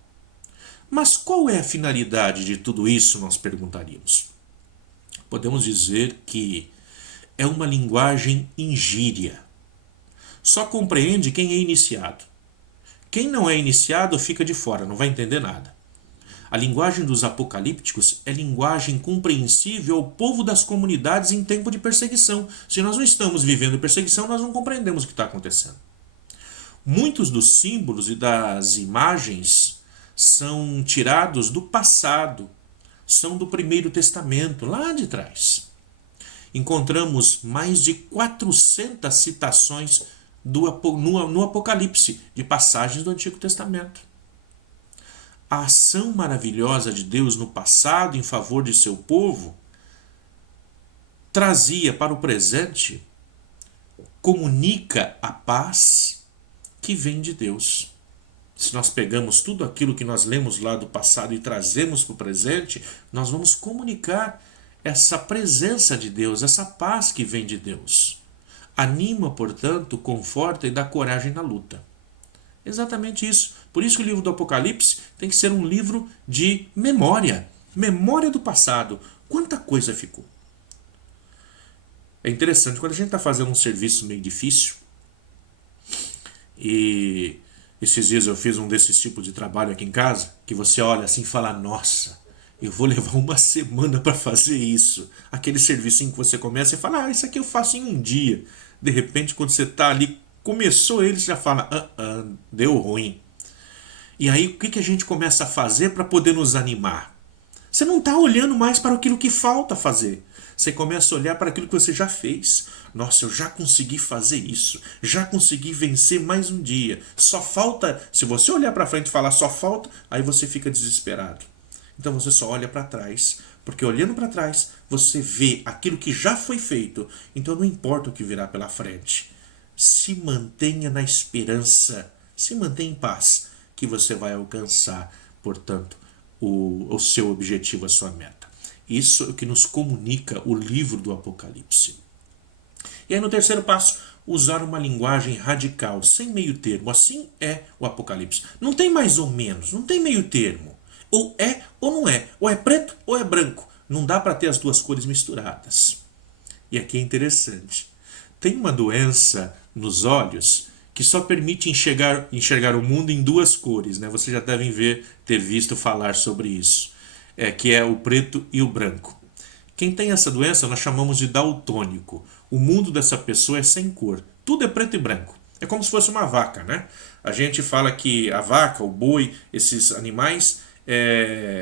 Mas qual é a finalidade de tudo isso, nós perguntaríamos? Podemos dizer que é uma linguagem ingíria. Só compreende quem é iniciado. Quem não é iniciado fica de fora, não vai entender nada. A linguagem dos apocalípticos é linguagem compreensível ao povo das comunidades em tempo de perseguição. Se nós não estamos vivendo perseguição, nós não compreendemos o que está acontecendo. Muitos dos símbolos e das imagens são tirados do passado, são do Primeiro Testamento, lá de trás. Encontramos mais de 400 citações no Apocalipse, de passagens do Antigo Testamento. A ação maravilhosa de Deus no passado em favor de seu povo trazia para o presente, comunica a paz que vem de Deus. Se nós pegamos tudo aquilo que nós lemos lá do passado e trazemos para o presente, nós vamos comunicar essa presença de Deus, essa paz que vem de Deus. Anima, portanto, conforta e dá coragem na luta. Exatamente isso. Por isso que o livro do Apocalipse tem que ser um livro de memória. Memória do passado. Quanta coisa ficou. É interessante, quando a gente está fazendo um serviço meio difícil, e esses dias eu fiz um desses tipos de trabalho aqui em casa, que você olha assim e fala, nossa, eu vou levar uma semana para fazer isso. Aquele serviço que você começa e fala, isso aqui eu faço em um dia. De repente, quando você está ali, começou ele, você já fala, deu ruim. E aí, o que a gente começa a fazer para poder nos animar? Você não está olhando mais para aquilo que falta fazer. Você começa a olhar para aquilo que você já fez. Nossa, eu já consegui fazer isso. Já consegui vencer mais um dia. Só falta... Se você olhar para frente e falar só falta, aí você fica desesperado. Então você só olha para trás. Porque olhando para trás, você vê aquilo que já foi feito. Então não importa o que virá pela frente. Se mantenha na esperança. Se mantenha em paz. Que você vai alcançar, portanto, o seu objetivo, a sua meta. Isso é o que nos comunica o livro do Apocalipse. E aí no terceiro passo, usar uma linguagem radical, sem meio termo. Assim é o Apocalipse. Não tem mais ou menos, não tem meio termo. Ou é ou não é. Ou é preto ou é branco. Não dá para ter as duas cores misturadas. E aqui é interessante. Tem uma doença nos olhos que só permite enxergar o mundo em duas cores. Né? Vocês já devem ter visto falar sobre isso. Que é o preto e o branco. Quem tem essa doença nós chamamos de daltônico. O mundo dessa pessoa é sem cor. Tudo é preto e branco. É como se fosse uma vaca, né? A gente fala que a vaca, o boi, esses animais,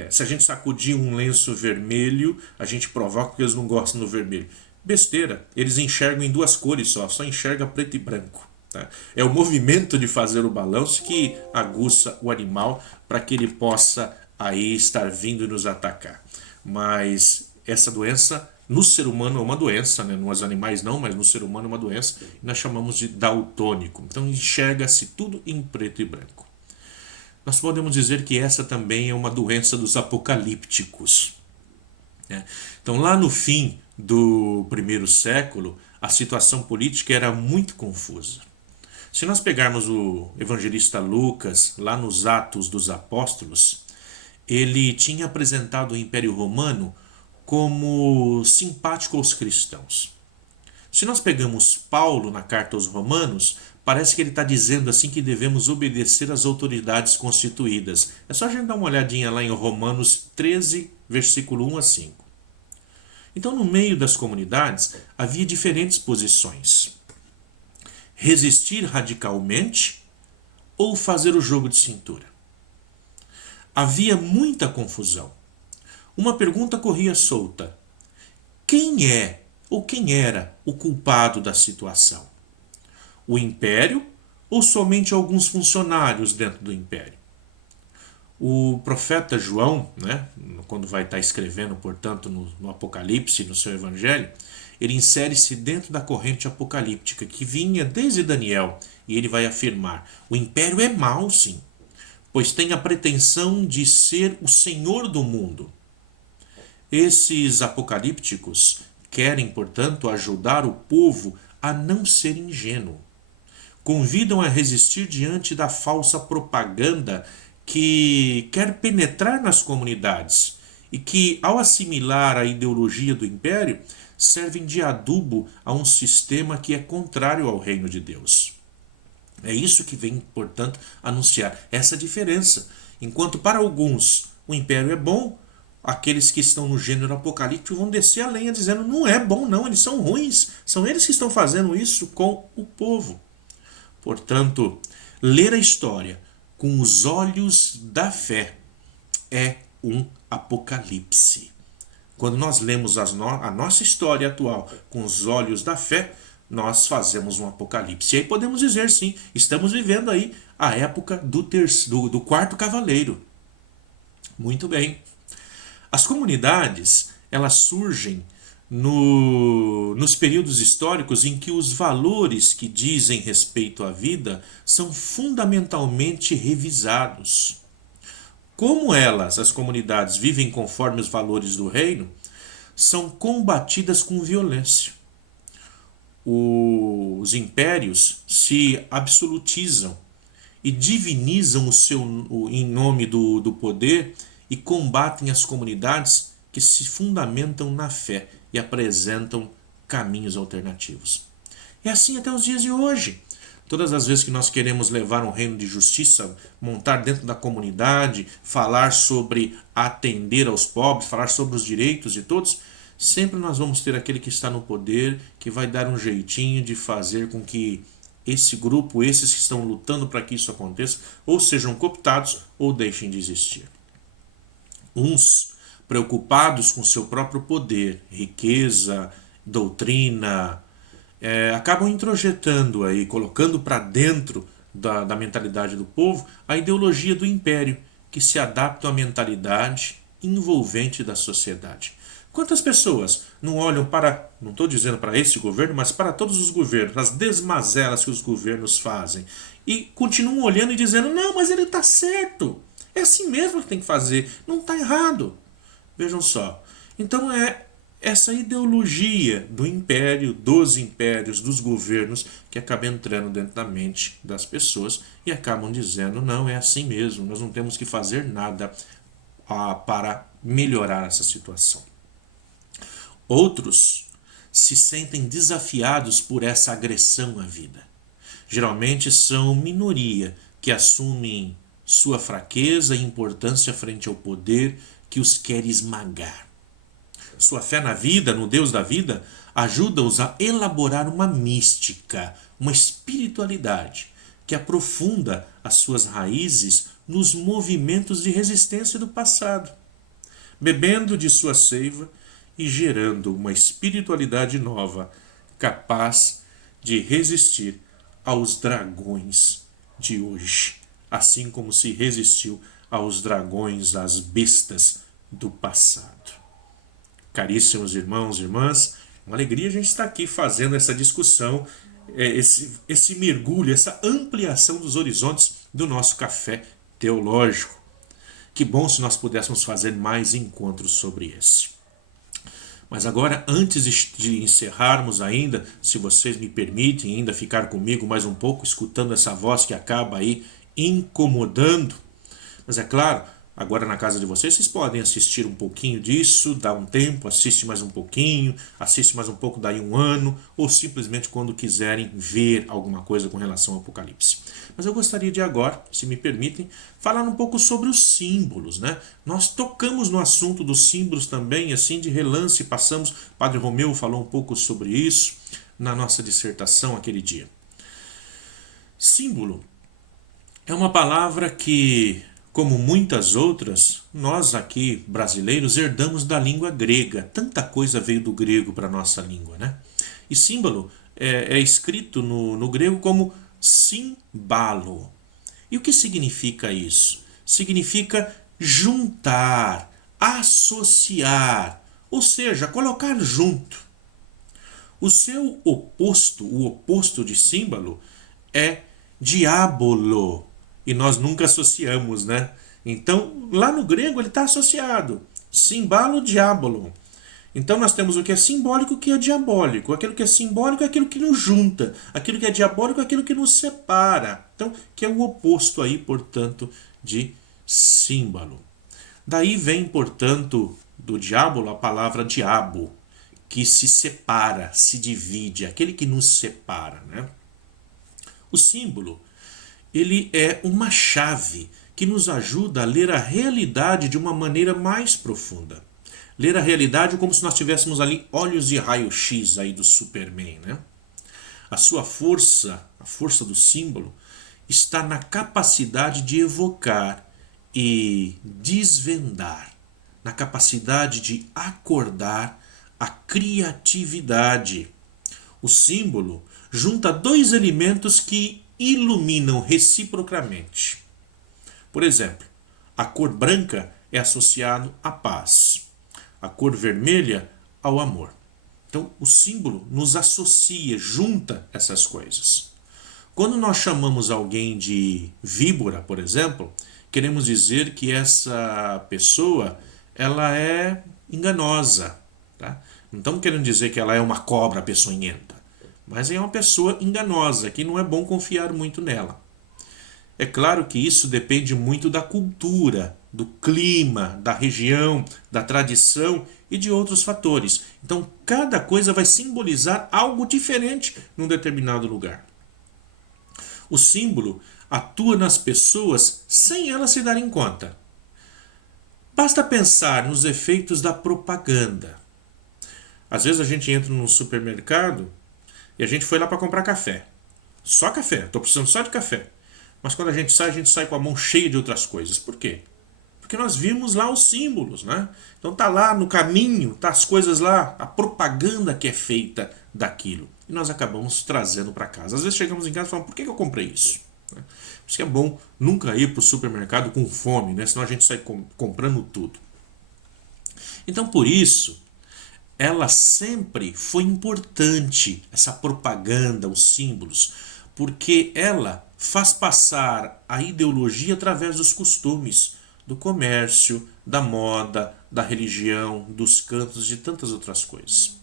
se a gente sacudir um lenço vermelho, a gente provoca que eles não gostam do vermelho. Besteira. Eles enxergam em duas cores só enxerga preto e branco. Tá? É o movimento de fazer o balanço que aguça o animal para que ele possa aí estar vindo e nos atacar. Mas essa doença no ser humano é uma doença, né? Nos animais não, mas no ser humano é uma doença, e nós chamamos de daltônico. Então enxerga-se tudo em preto e branco. Nós podemos dizer que essa também é uma doença dos apocalípticos. Né? Então lá no fim do primeiro século, a situação política era muito confusa. Se nós pegarmos o evangelista Lucas, lá nos Atos dos Apóstolos, ele tinha apresentado o Império Romano como simpático aos cristãos. Se nós pegamos Paulo na carta aos Romanos, parece que ele está dizendo assim que devemos obedecer às autoridades constituídas. É só a gente dar uma olhadinha lá em Romanos 13, versículo 1 a 5. Então, no meio das comunidades, havia diferentes posições. Resistir radicalmente ou fazer o jogo de cintura. Havia muita confusão. Uma pergunta corria solta: quem é ou quem era o culpado da situação? O império ou somente alguns funcionários dentro do império? O profeta João, né, quando vai estar escrevendo, portanto, no Apocalipse, no seu evangelho, ele insere-se dentro da corrente apocalíptica que vinha desde Daniel, e ele vai afirmar: o império é mau, sim, pois tem a pretensão de ser o senhor do mundo. Esses apocalípticos querem, portanto, ajudar o povo a não ser ingênuo. Convidam a resistir diante da falsa propaganda que quer penetrar nas comunidades e que, ao assimilar a ideologia do império, servem de adubo a um sistema que é contrário ao reino de Deus. É isso que vem, portanto, anunciar essa diferença. Enquanto para alguns o império é bom, aqueles que estão no gênero apocalíptico vão descer a lenha dizendo: não é bom não, eles são ruins, são eles que estão fazendo isso com o povo. Portanto, ler a história com os olhos da fé é um apocalipse. Quando nós lemos a nossa história atual com os olhos da fé, nós fazemos um apocalipse. E aí podemos dizer, sim, estamos vivendo aí a época do quarto cavaleiro. Muito bem. As comunidades, elas surgem nos períodos históricos em que os valores que dizem respeito à vida são fundamentalmente revisados. Como elas, as comunidades, vivem conforme os valores do reino, são combatidas com violência. Os impérios se absolutizam e divinizam em nome do poder e combatem as comunidades que se fundamentam na fé e apresentam caminhos alternativos. É assim até os dias de hoje. Todas as vezes que nós queremos levar um reino de justiça, montar dentro da comunidade, falar sobre atender aos pobres, falar sobre os direitos de todos, sempre nós vamos ter aquele que está no poder, que vai dar um jeitinho de fazer com que esse grupo, esses que estão lutando para que isso aconteça, ou sejam cooptados ou deixem de existir. Uns preocupados com seu próprio poder, riqueza, doutrina, acabam introjetando aí, colocando para dentro da mentalidade do povo a ideologia do império, que se adapta à mentalidade envolvente da sociedade. Quantas pessoas não olham para, não estou dizendo para esse governo, mas para todos os governos, as desmazelas que os governos fazem, e continuam olhando e dizendo: não, mas ele está certo, é assim mesmo que tem que fazer, não está errado. Vejam só, então é essa ideologia do império, dos impérios, dos governos, que acaba entrando dentro da mente das pessoas e acabam dizendo: não, é assim mesmo, nós não temos que fazer nada para melhorar essa situação. Outros se sentem desafiados por essa agressão à vida. Geralmente são minoria que assumem sua fraqueza e importância frente ao poder que os quer esmagar. Sua fé na vida, no Deus da vida, ajuda-os a elaborar uma mística, uma espiritualidade que aprofunda as suas raízes nos movimentos de resistência do passado, bebendo de sua seiva e gerando uma espiritualidade nova, capaz de resistir aos dragões de hoje, assim como se resistiu aos dragões, às bestas do passado. Caríssimos irmãos e irmãs, uma alegria a gente estar aqui fazendo essa discussão, esse mergulho, essa ampliação dos horizontes do nosso café teológico. Que bom se nós pudéssemos fazer mais encontros sobre esse. Mas agora, antes de encerrarmos ainda, se vocês me permitem ainda ficar comigo mais um pouco, escutando essa voz que acaba aí incomodando, mas é claro, Agora na casa de vocês, vocês podem assistir um pouquinho disso, dá um tempo, assiste mais um pouquinho, assiste mais um pouco daí um ano, ou simplesmente quando quiserem ver alguma coisa com relação ao Apocalipse. Mas eu gostaria de agora, se me permitem, falar um pouco sobre os símbolos, né? Nós tocamos no assunto dos símbolos também, assim de relance, passamos, Padre Romeu falou um pouco sobre isso na nossa dissertação aquele dia. Símbolo é uma palavra que, como muitas outras, nós aqui brasileiros herdamos da língua grega. Tanta coisa veio do grego para a nossa língua, né? E símbolo é escrito no grego como símbalo. E o que significa isso? Significa juntar, associar, ou seja, colocar junto. O seu oposto, o oposto de símbolo, é diabolo. E nós nunca associamos, né? Então, lá no grego ele está associado. Símbalo, diabolo. Então nós temos o que é simbólico e o que é diabólico. Aquilo que é simbólico é aquilo que nos junta. Aquilo que é diabólico é aquilo que nos separa. Então, que é o oposto aí, portanto, de símbolo. Daí vem, portanto, do diabolo a palavra diabo, que se separa, se divide, aquele que nos separa, né? O símbolo, ele é uma chave que nos ajuda a ler a realidade de uma maneira mais profunda. Ler a realidade como se nós tivéssemos ali olhos de raio-x aí do Superman, né? A sua força, a força do símbolo, está na capacidade de evocar e desvendar, na capacidade de acordar a criatividade. O símbolo junta dois elementos que iluminam reciprocamente. Por exemplo, a cor branca é associada à paz, a cor vermelha ao amor. Então, o símbolo nos associa, junta essas coisas. Quando nós chamamos alguém de víbora, por exemplo, queremos dizer que essa pessoa ela é enganosa. Tá? Não estamos querendo dizer que ela é uma cobra peçonhenta, mas é uma pessoa enganosa, que não é bom confiar muito nela. É claro que isso depende muito da cultura, do clima, da região, da tradição e de outros fatores. Então, cada coisa vai simbolizar algo diferente num determinado lugar. O símbolo atua nas pessoas sem elas se darem conta. Basta pensar nos efeitos da propaganda. Às vezes a gente entra num supermercado e a gente foi lá para comprar café. Só café, estou precisando só de café. Mas quando a gente sai com a mão cheia de outras coisas. Por quê? Porque nós vimos lá os símbolos, né? Então tá lá no caminho, tá as coisas lá, a propaganda que é feita daquilo. E nós acabamos trazendo para casa. Às vezes chegamos em casa e falamos, por que eu comprei isso? Por isso que é bom nunca ir para o supermercado com fome, né? Senão a gente sai comprando tudo. Então por isso, ela sempre foi importante, essa propaganda, os símbolos, porque ela faz passar a ideologia através dos costumes, do comércio, da moda, da religião, dos cantos e de tantas outras coisas.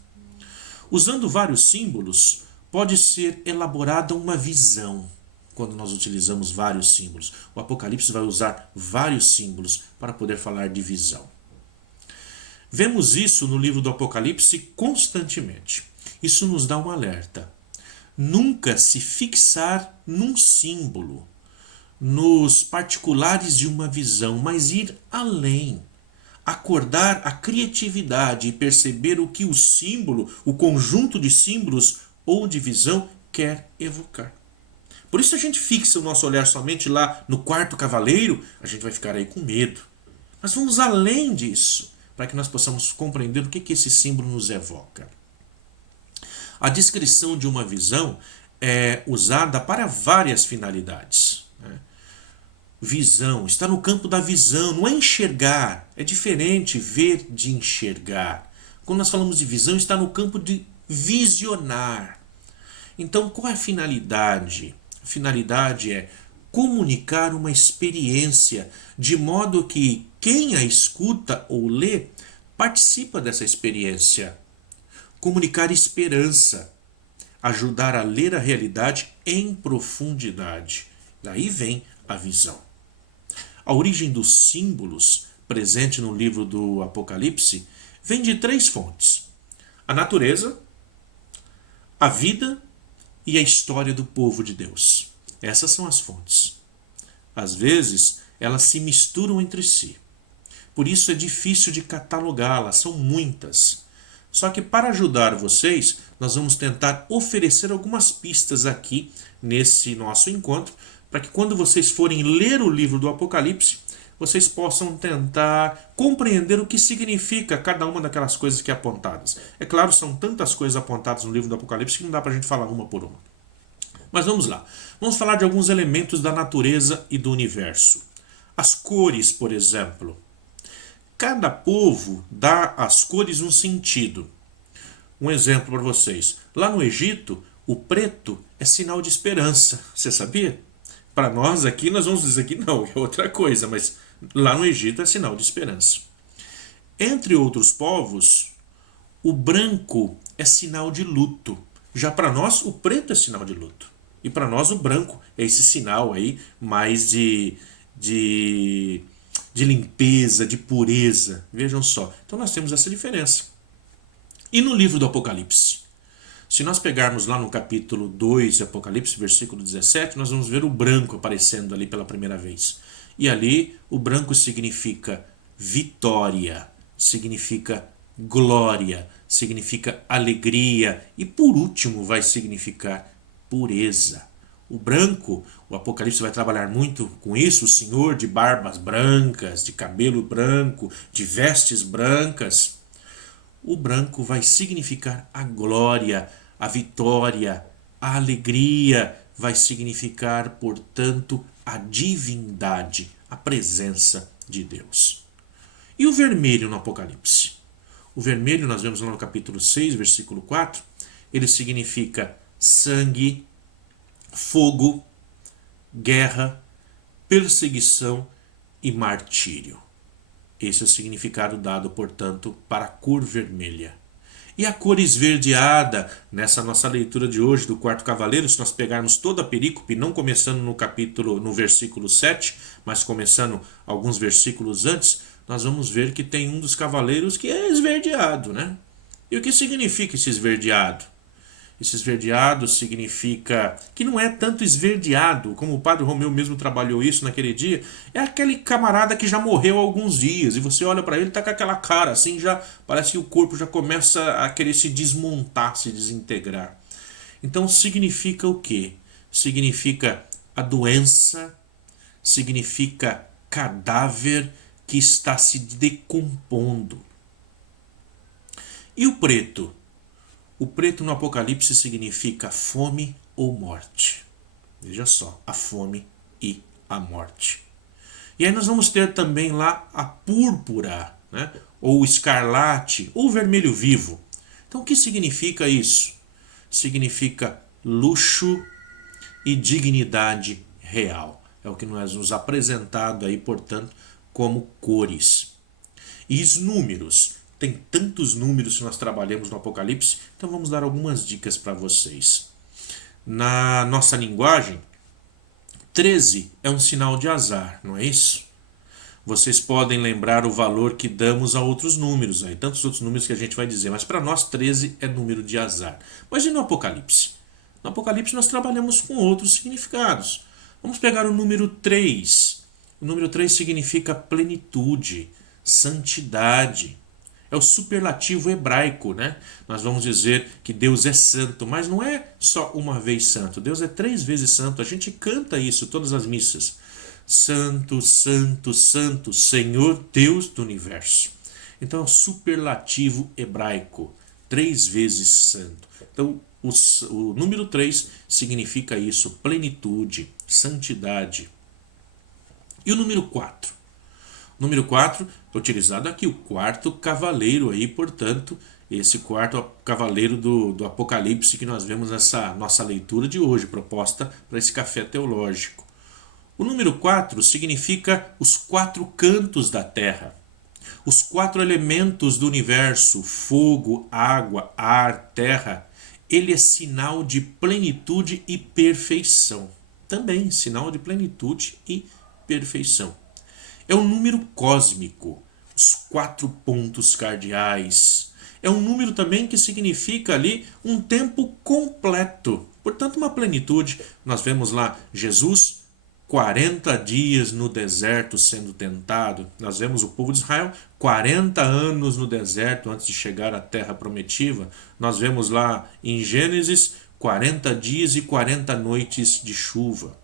Usando vários símbolos, pode ser elaborada uma visão quando nós utilizamos vários símbolos. O Apocalipse vai usar vários símbolos para poder falar de visão. Vemos isso no livro do Apocalipse constantemente. Isso nos dá um alerta. Nunca se fixar num símbolo, nos particulares de uma visão, mas ir além. Acordar a criatividade e perceber o que o símbolo, o conjunto de símbolos ou de visão quer evocar. Por isso a gente fixa o nosso olhar somente lá no quarto cavaleiro, a gente vai ficar aí com medo. Mas vamos além disso, para que nós possamos compreender o que esse símbolo nos evoca. A descrição de uma visão é usada para várias finalidades. Visão, está no campo da visão, não é enxergar, é diferente ver de enxergar. Quando nós falamos de visão, está no campo de visionar. Então, qual é a finalidade? A finalidade é comunicar uma experiência de modo que quem a escuta ou lê participa dessa experiência. Comunicar esperança, ajudar a ler a realidade em profundidade. Daí vem a visão. A origem dos símbolos presente no livro do Apocalipse vem de 3 fontes: a natureza, a vida e a história do povo de Deus. Essas são as fontes. Às vezes, elas se misturam entre si. Por isso é difícil de catalogá-las, são muitas. Só que para ajudar vocês, nós vamos tentar oferecer algumas pistas aqui nesse nosso encontro, para que quando vocês forem ler o livro do Apocalipse, vocês possam tentar compreender o que significa cada uma daquelas coisas que é apontadas. É claro, são tantas coisas apontadas no livro do Apocalipse que não dá para a gente falar uma por uma. Mas vamos lá. Vamos falar de alguns elementos da natureza e do universo. As cores, por exemplo. Cada povo dá às cores um sentido. Um exemplo para vocês. Lá no Egito, o preto é sinal de esperança. Você sabia? Para nós aqui, nós vamos dizer que não, é outra coisa, mas lá no Egito é sinal de esperança. Entre outros povos, o branco é sinal de luto. Já para nós, o preto é sinal de luto. E para nós, o branco é esse sinal aí mais de limpeza, de pureza. Vejam só. Então nós temos essa diferença. E no livro do Apocalipse? Se nós pegarmos lá no capítulo 2 de Apocalipse, versículo 17, nós vamos ver o branco aparecendo ali pela primeira vez. E ali o branco significa vitória, significa glória, significa alegria e por último vai significar pureza. O branco, o Apocalipse vai trabalhar muito com isso, o Senhor de barbas brancas, de cabelo branco, de vestes brancas. O branco vai significar a glória, a vitória, a alegria, vai significar, portanto, a divindade, a presença de Deus. E o vermelho no Apocalipse? O vermelho, nós vemos lá no capítulo 6, versículo 4, ele significa sangue, fogo, guerra, perseguição e martírio. Esse é o significado dado, portanto, para a cor vermelha. E a cor esverdeada, nessa nossa leitura de hoje do quarto cavaleiro, se nós pegarmos toda a perícope, não começando no versículo 7, mas começando alguns versículos antes, nós vamos ver que tem um dos cavaleiros que é esverdeado, né? E o que significa esse esverdeado? Esse esverdeado significa que não é tanto esverdeado, como o padre Romeu mesmo trabalhou isso naquele dia, é aquele camarada que já morreu há alguns dias e você olha para ele e tá com aquela cara assim, já parece que o corpo já começa a querer se desmontar, se desintegrar. Então significa o quê? Significa a doença, significa cadáver que está se decompondo. E o preto? O preto no Apocalipse significa fome ou morte. Veja só, a fome e a morte. E aí nós vamos ter também lá a púrpura, né? Ou o escarlate, ou o vermelho vivo. Então o que significa isso? Significa luxo e dignidade real. É o que nós nos apresentado aí, portanto, como cores. E os números? Tem tantos números que nós trabalhamos no Apocalipse, então vamos dar algumas dicas para vocês. Na nossa linguagem, 13 é um sinal de azar, não é isso? Vocês podem lembrar o valor que damos a outros números, aí, tantos outros números que a gente vai dizer, mas para nós 13 é número de azar. Mas e no Apocalipse? No Apocalipse nós trabalhamos com outros significados. Vamos pegar o número 3. O número 3 significa plenitude, santidade. É o superlativo hebraico, né? Nós vamos dizer que Deus é santo, mas não é só uma vez santo. Deus é 3 vezes santo. A gente canta isso todas as missas. Santo, santo, santo, Senhor Deus do universo. Então é o superlativo hebraico, 3 vezes santo. Então o número 3 significa isso, plenitude, santidade. E o número 4? Número 4, utilizado aqui, o quarto cavaleiro aí, portanto, esse quarto cavaleiro do Apocalipse que nós vemos nessa nossa leitura de hoje, proposta para esse café teológico. O número 4 significa os 4 cantos da terra, os 4 elementos do universo, fogo, água, ar, terra. Ele é sinal de plenitude e perfeição. Também sinal de plenitude e perfeição. É um número cósmico, os 4 pontos cardeais. É um número também que significa ali um tempo completo. Portanto, uma plenitude. Nós vemos lá Jesus 40 dias no deserto sendo tentado. Nós vemos o povo de Israel 40 anos no deserto antes de chegar à terra prometida. Nós vemos lá em Gênesis 40 dias e 40 noites de chuva.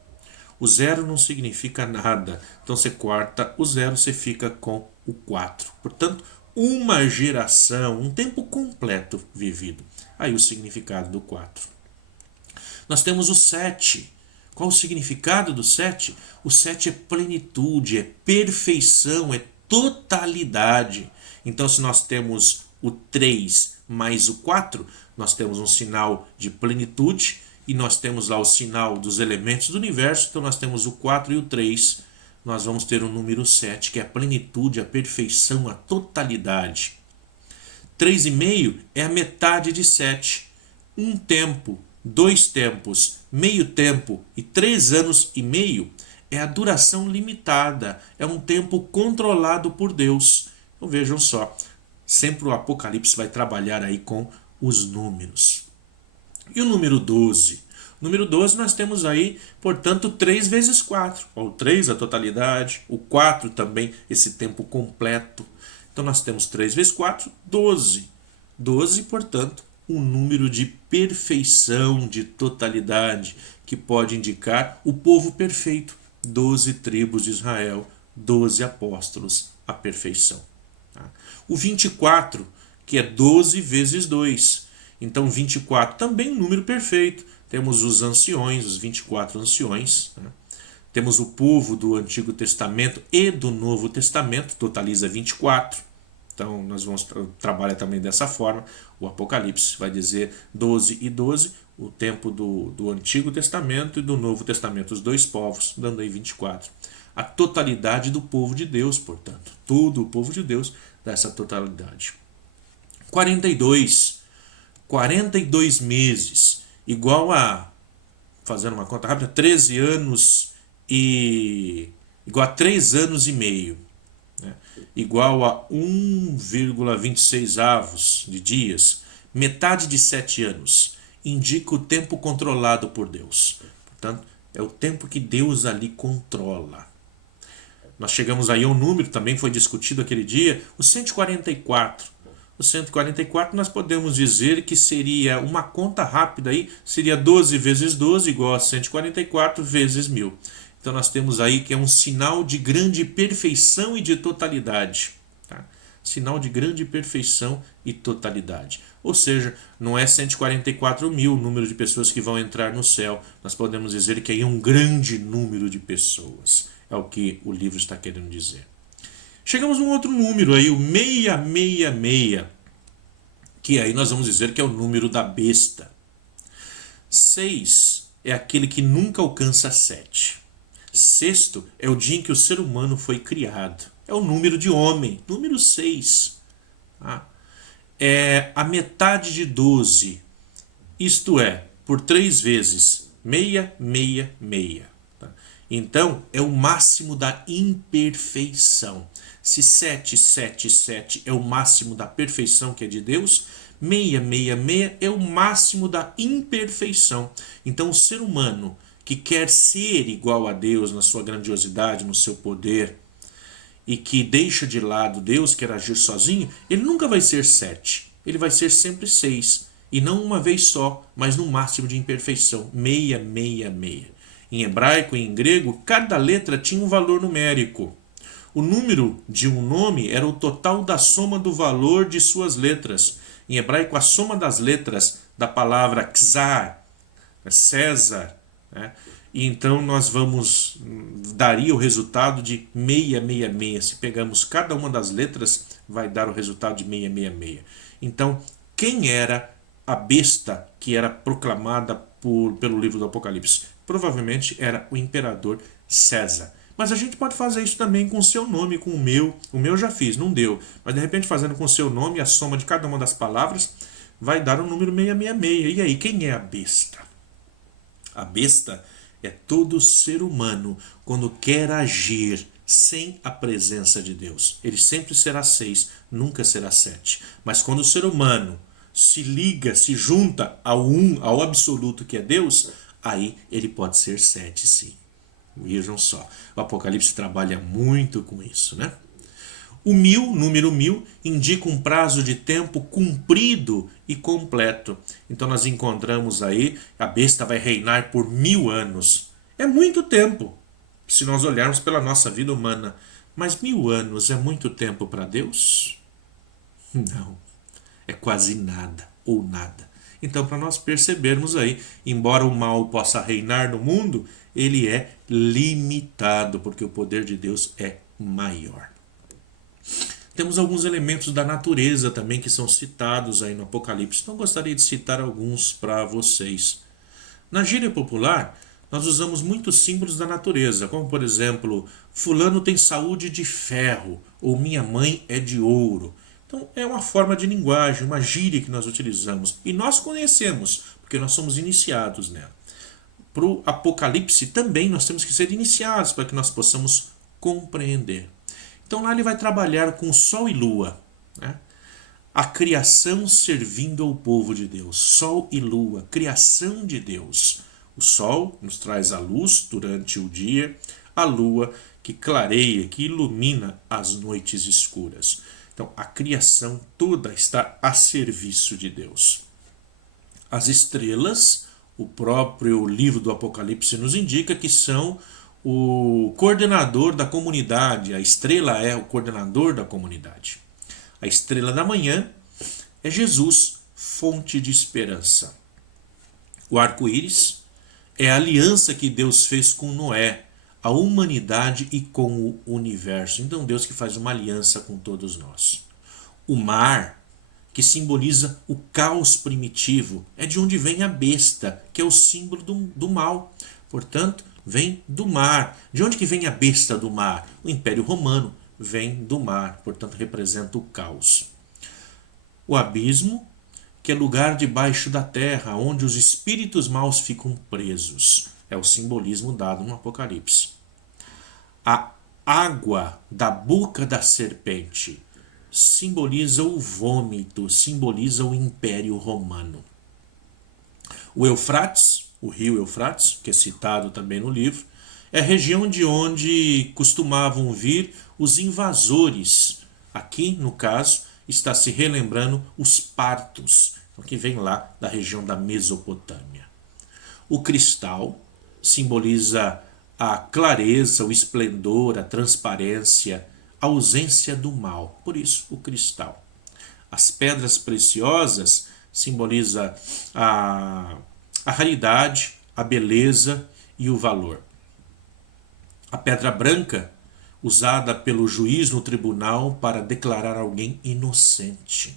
O zero não significa nada. Então você corta o zero, você fica com o 4. Portanto, uma geração, um tempo completo vivido. Aí o significado do 4. Nós temos o 7. Qual o significado do 7? O 7 é plenitude, é perfeição, é totalidade. Então, se nós temos o 3 mais o 4, nós temos um sinal de plenitude e nós temos lá o sinal dos elementos do universo. Então, nós temos o 4 e o 3. Nós vamos ter o número 7, que é a plenitude, a perfeição, a totalidade. 3,5 é a metade de 7. Um tempo, 2 tempos, meio tempo e 3 anos e meio é a duração limitada, é um tempo controlado por Deus. Então vejam só, sempre o Apocalipse vai trabalhar aí com os números. E o número 12? O número 12 nós temos aí, portanto, 3 vezes 4, ou 3 a totalidade, o 4 também, esse tempo completo. Então nós temos 3 vezes 4, 12. 12, portanto, um número de perfeição, de totalidade, que pode indicar o povo perfeito. 12 tribos de Israel, 12 apóstolos, a perfeição. O 24, que é 12 vezes 2. Então 24 também um número perfeito. Temos os anciões, os 24 anciões. Temos o povo do Antigo Testamento e do Novo Testamento, totaliza 24. Então nós vamos trabalhar também dessa forma. O Apocalipse vai dizer 12 e 12, o tempo do Antigo Testamento e do Novo Testamento, os dois povos, dando aí 24. A totalidade do povo de Deus, portanto. Todo o povo de Deus dá essa totalidade. 42. 42 meses, igual a, fazendo uma conta rápida, 13 anos e... igual a 3 anos e meio. Igual a 1,26 avos de dias, metade de 7 anos, indica o tempo controlado por Deus. Portanto, é o tempo que Deus ali controla. Nós chegamos aí a um número, também foi discutido aquele dia, o 144. O 144 nós podemos dizer que seria uma conta rápida aí, seria 12 vezes 12 igual a 144 vezes 1000. Então nós temos aí que é um sinal de grande perfeição e de totalidade. Tá? Sinal de grande perfeição e totalidade. Ou seja, não é 144 mil o número de pessoas que vão entrar no céu. Nós podemos dizer que aí é um grande número de pessoas. É o que o livro está querendo dizer. Chegamos a um outro número aí, o 666. Que aí nós vamos dizer que é o número da besta. 6 é aquele que nunca alcança 7. Sexto é o dia em que o ser humano foi criado. É o número de homem, número 6. É a metade de 12. Isto é, por 3 vezes, 666. Então, é o máximo da imperfeição. Se 777 é o máximo da perfeição que é de Deus, 666 é o máximo da imperfeição. Então, o ser humano que quer ser igual a Deus na sua grandiosidade, no seu poder, e que deixa de lado Deus, quer agir sozinho, ele nunca vai ser 7. Ele vai ser sempre 6. E não uma vez só, mas no máximo de imperfeição, 666. Em hebraico e em grego, cada letra tinha um valor numérico. O número de um nome era o total da soma do valor de suas letras. Em hebraico, a soma das letras da palavra Czar, César, e então nós daria o resultado de 666. Se pegarmos cada uma das letras, vai dar o resultado de 666. Então, quem era a besta que era proclamada pelo livro do Apocalipse? Provavelmente era o imperador César. Mas a gente pode fazer isso também com o seu nome, com o meu. O meu já fiz, não deu. Mas de repente fazendo com o seu nome, a soma de cada uma das palavras vai dar o número 666. E aí, quem é a besta? A besta é todo ser humano quando quer agir sem a presença de Deus. Ele sempre será 6, nunca será 7. Mas quando o ser humano se liga, se junta ao ao absoluto que é Deus, aí ele pode ser 7, sim. Vejam só, o Apocalipse trabalha muito com isso, né? O 1000, número 1000, indica um prazo de tempo cumprido e completo. Então nós encontramos aí, a besta vai reinar por 1000 anos. É muito tempo, se nós olharmos pela nossa vida humana. Mas 1000 anos é muito tempo para Deus? Não, é quase nada ou nada. Então, para nós percebermos aí, embora o mal possa reinar no mundo, ele é limitado, porque o poder de Deus é maior. Temos alguns elementos da natureza também que são citados aí no Apocalipse. Então, gostaria de citar alguns para vocês. Na gíria popular, nós usamos muitos símbolos da natureza, como por exemplo, fulano tem saúde de ferro, ou minha mãe é de ouro. Então é uma forma de linguagem, uma gíria que nós utilizamos. E nós conhecemos, porque nós somos iniciados nela. Para o Apocalipse também nós temos que ser iniciados para que nós possamos compreender. Então lá ele vai trabalhar com sol e lua, né? A criação servindo ao povo de Deus. Sol e lua, criação de Deus. O sol nos traz a luz durante o dia, a lua que clareia, que ilumina as noites escuras. Então, a criação toda está a serviço de Deus. As estrelas, o próprio livro do Apocalipse nos indica que são o coordenador da comunidade. A estrela é o coordenador da comunidade. A estrela da manhã é Jesus, fonte de esperança. O arco-íris é a aliança que Deus fez com Noé, a humanidade e com o universo. Então Deus que faz uma aliança com todos nós. O mar, que simboliza o caos primitivo, é de onde vem a besta, que é o símbolo do mal. Portanto, vem do mar. De onde que vem a besta do mar? O Império Romano vem do mar, portanto representa o caos. O abismo, que é lugar debaixo da terra, onde os espíritos maus ficam presos. É o simbolismo dado no Apocalipse. A água da boca da serpente simboliza o vômito, simboliza o Império Romano. O Eufrates, o rio Eufrates, que é citado também no livro, é a região de onde costumavam vir os invasores. Aqui, no caso, está se relembrando os partos, que vem lá da região da Mesopotâmia. O cristal simboliza a clareza, o esplendor, a transparência, a ausência do mal. Por isso, o cristal. As pedras preciosas simboliza a raridade, a beleza e o valor. A pedra branca, usada pelo juiz no tribunal para declarar alguém inocente.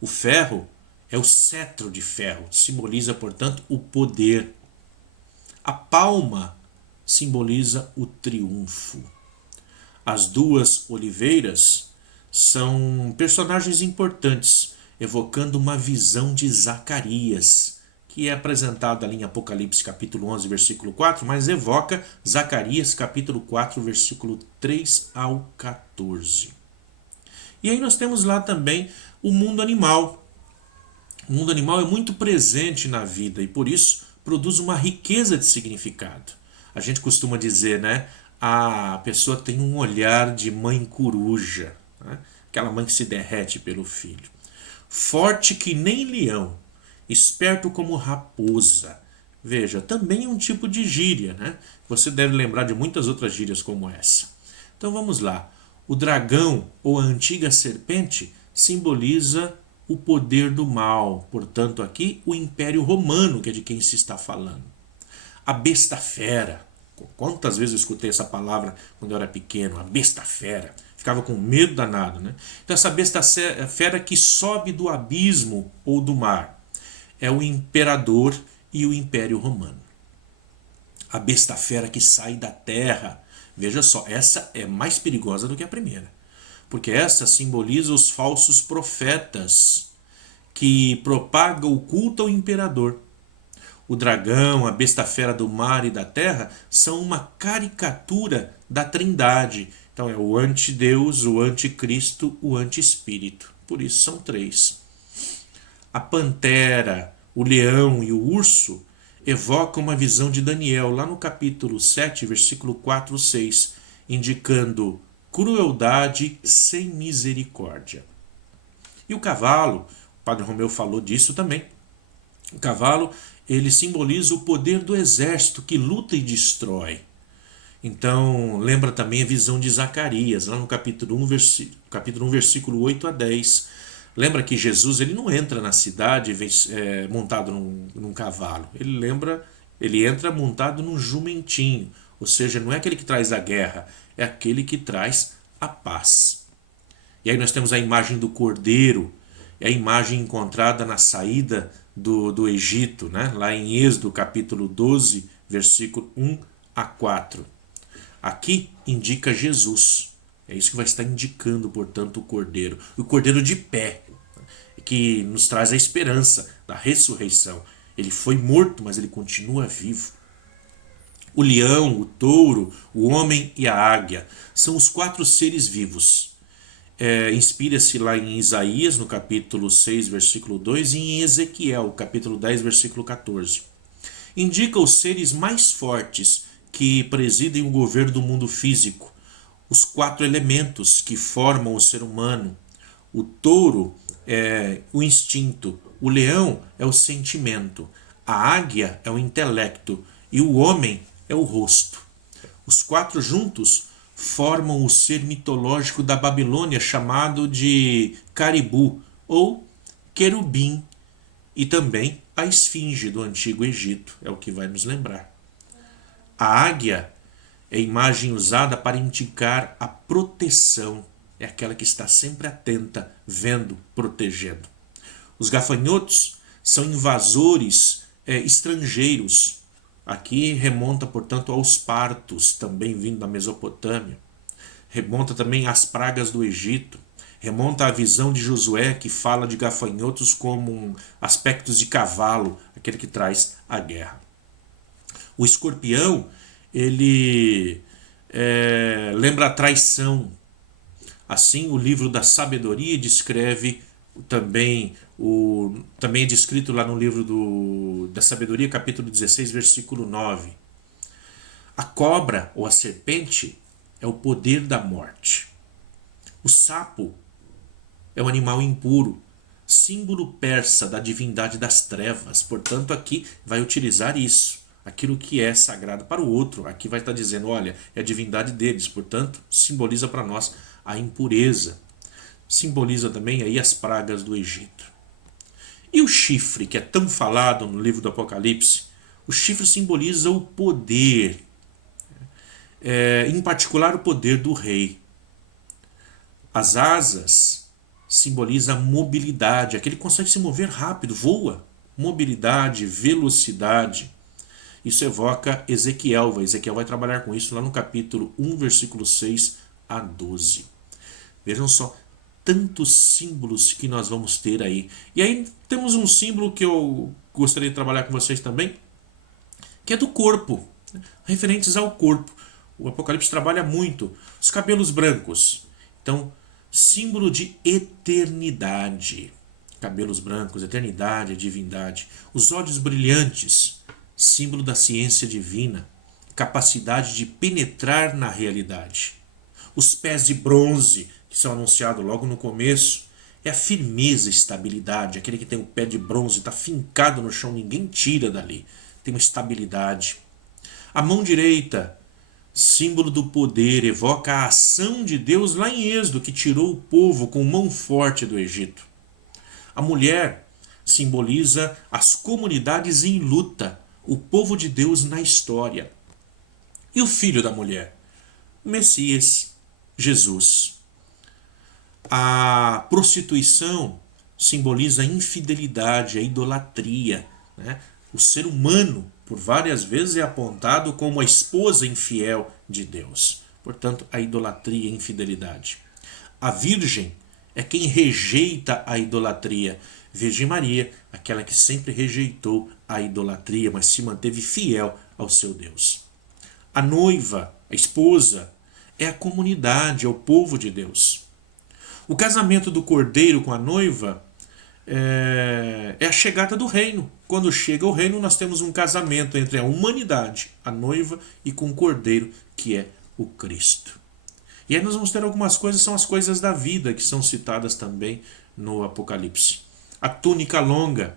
O ferro é o cetro de ferro, simboliza, portanto, o poder. A palma simboliza o triunfo. As duas oliveiras são personagens importantes, evocando uma visão de Zacarias, que é apresentado ali em Apocalipse capítulo 11, versículo 4, mas evoca Zacarias capítulo 4, versículo 3 ao 14. E aí nós temos lá também o mundo animal. O mundo animal é muito presente na vida e por isso produz uma riqueza de significado. A gente costuma dizer, né? A pessoa tem um olhar de mãe coruja, né? Aquela mãe que se derrete pelo filho. Forte que nem leão, esperto como raposa. Veja, também é um tipo de gíria, né? Você deve lembrar de muitas outras gírias como essa. Então vamos lá. O dragão ou a antiga serpente simboliza o poder do mal. Portanto, aqui o Império Romano, que é de quem se está falando. A besta fera. Quantas vezes eu escutei essa palavra quando eu era pequeno? A besta fera. Ficava com medo danado, né? Então essa besta fera que sobe do abismo ou do mar é o imperador e o Império Romano. A besta fera que sai da terra. Veja só, essa é mais perigosa do que a primeira. Porque essa simboliza os falsos profetas que propagam o culto ao imperador. o dragão, a besta fera do mar e da terra, são uma caricatura da Trindade. Então é o antideus, o anticristo, o antiespírito. Por isso são três. A pantera, o leão e o urso evocam uma visão de Daniel, lá no capítulo 7, versículo 4, 6, indicando crueldade sem misericórdia. E o cavalo, o Padre Romeu falou disso também. O cavalo, ele simboliza o poder do exército que luta e destrói. Então, lembra também a visão de Zacarias, lá no capítulo 1, versículo 8 a 10. Lembra que Jesus ele não entra na cidade montado num cavalo. Ele entra montado num jumentinho. Ou seja, não é aquele que traz a guerra, é aquele que traz a paz. E aí nós temos a imagem do cordeiro, é a imagem encontrada na saída do Egito, né? Lá em Êxodo capítulo 12, versículo 1 a 4. Aqui indica Jesus. É isso que vai estar indicando, portanto, o cordeiro. O cordeiro de pé, que nos traz a esperança da ressurreição. Ele foi morto, mas ele continua vivo. O leão, o touro, o homem e a águia são os 4 seres vivos. Inspira-se lá em Isaías, no capítulo 6, versículo 2, e em Ezequiel, capítulo 10, versículo 14. Indica os seres mais fortes que presidem o governo do mundo físico, os 4 elementos que formam o ser humano. O touro é o instinto, o leão é o sentimento, a águia é o intelecto e o homem é o rosto. Os 4 juntos formam o ser mitológico da Babilônia chamado de Caribu ou Querubim, e também a esfinge do Antigo Egito, é o que vai nos lembrar. A águia é a imagem usada para indicar a proteção, é aquela que está sempre atenta, vendo, protegendo. Os gafanhotos são invasores estrangeiros. Aqui remonta, portanto, aos partos, também vindo da Mesopotâmia. Remonta também às pragas do Egito. Remonta à visão de Josué, que fala de gafanhotos como aspectos de cavalo, aquele que traz a guerra. O escorpião, ele lembra a traição. Assim, o livro da sabedoria descreve também é descrito lá no livro da sabedoria, capítulo 16, versículo 9. A cobra ou a serpente é o poder da morte. O sapo é um animal impuro, símbolo persa da divindade das trevas. Portanto, aqui vai utilizar isso. Aquilo que é sagrado para o outro, aqui vai estar dizendo, olha, é a divindade deles. Portanto, simboliza para nós a impureza. Simboliza também aí as pragas do Egito. E o chifre, que é tão falado no livro do Apocalipse, o chifre simboliza o poder, em particular o poder do rei. As asas simbolizam a mobilidade, aquele que consegue se mover rápido, voa. Mobilidade, velocidade. Isso evoca Ezequiel. Ezequiel vai trabalhar com isso lá no capítulo 1, versículo 6 a 12. Vejam só, tantos símbolos que nós vamos ter aí. E aí temos um símbolo que eu gostaria de trabalhar com vocês também, que é do corpo, referentes ao corpo. O Apocalipse trabalha muito os cabelos brancos. Então, símbolo de eternidade. Cabelos brancos, eternidade, divindade. Os olhos brilhantes, símbolo da ciência divina, capacidade de penetrar na realidade. Os pés de bronze, que são anunciados logo no começo, é a firmeza e estabilidade. Aquele que tem o pé de bronze, está fincado no chão, ninguém tira dali. Tem uma estabilidade. A mão direita, símbolo do poder, evoca a ação de Deus lá em Êxodo, que tirou o povo com mão forte do Egito. A mulher simboliza as comunidades em luta, o povo de Deus na história. E o filho da mulher? O Messias, Jesus. A prostituição simboliza a infidelidade, a idolatria, né? O ser humano, por várias vezes, é apontado como a esposa infiel de Deus. Portanto, a idolatria e a infidelidade. A virgem é quem rejeita a idolatria. Virgem Maria, aquela que sempre rejeitou a idolatria, mas se manteve fiel ao seu Deus. A noiva, a esposa, é a comunidade, é o povo de Deus. O casamento do cordeiro com a noiva é a chegada do reino. Quando chega o reino, nós temos um casamento entre a humanidade, a noiva, e com o cordeiro, que é o Cristo. E aí nós vamos ter algumas coisas, são as coisas da vida, que são citadas também no Apocalipse. A túnica longa,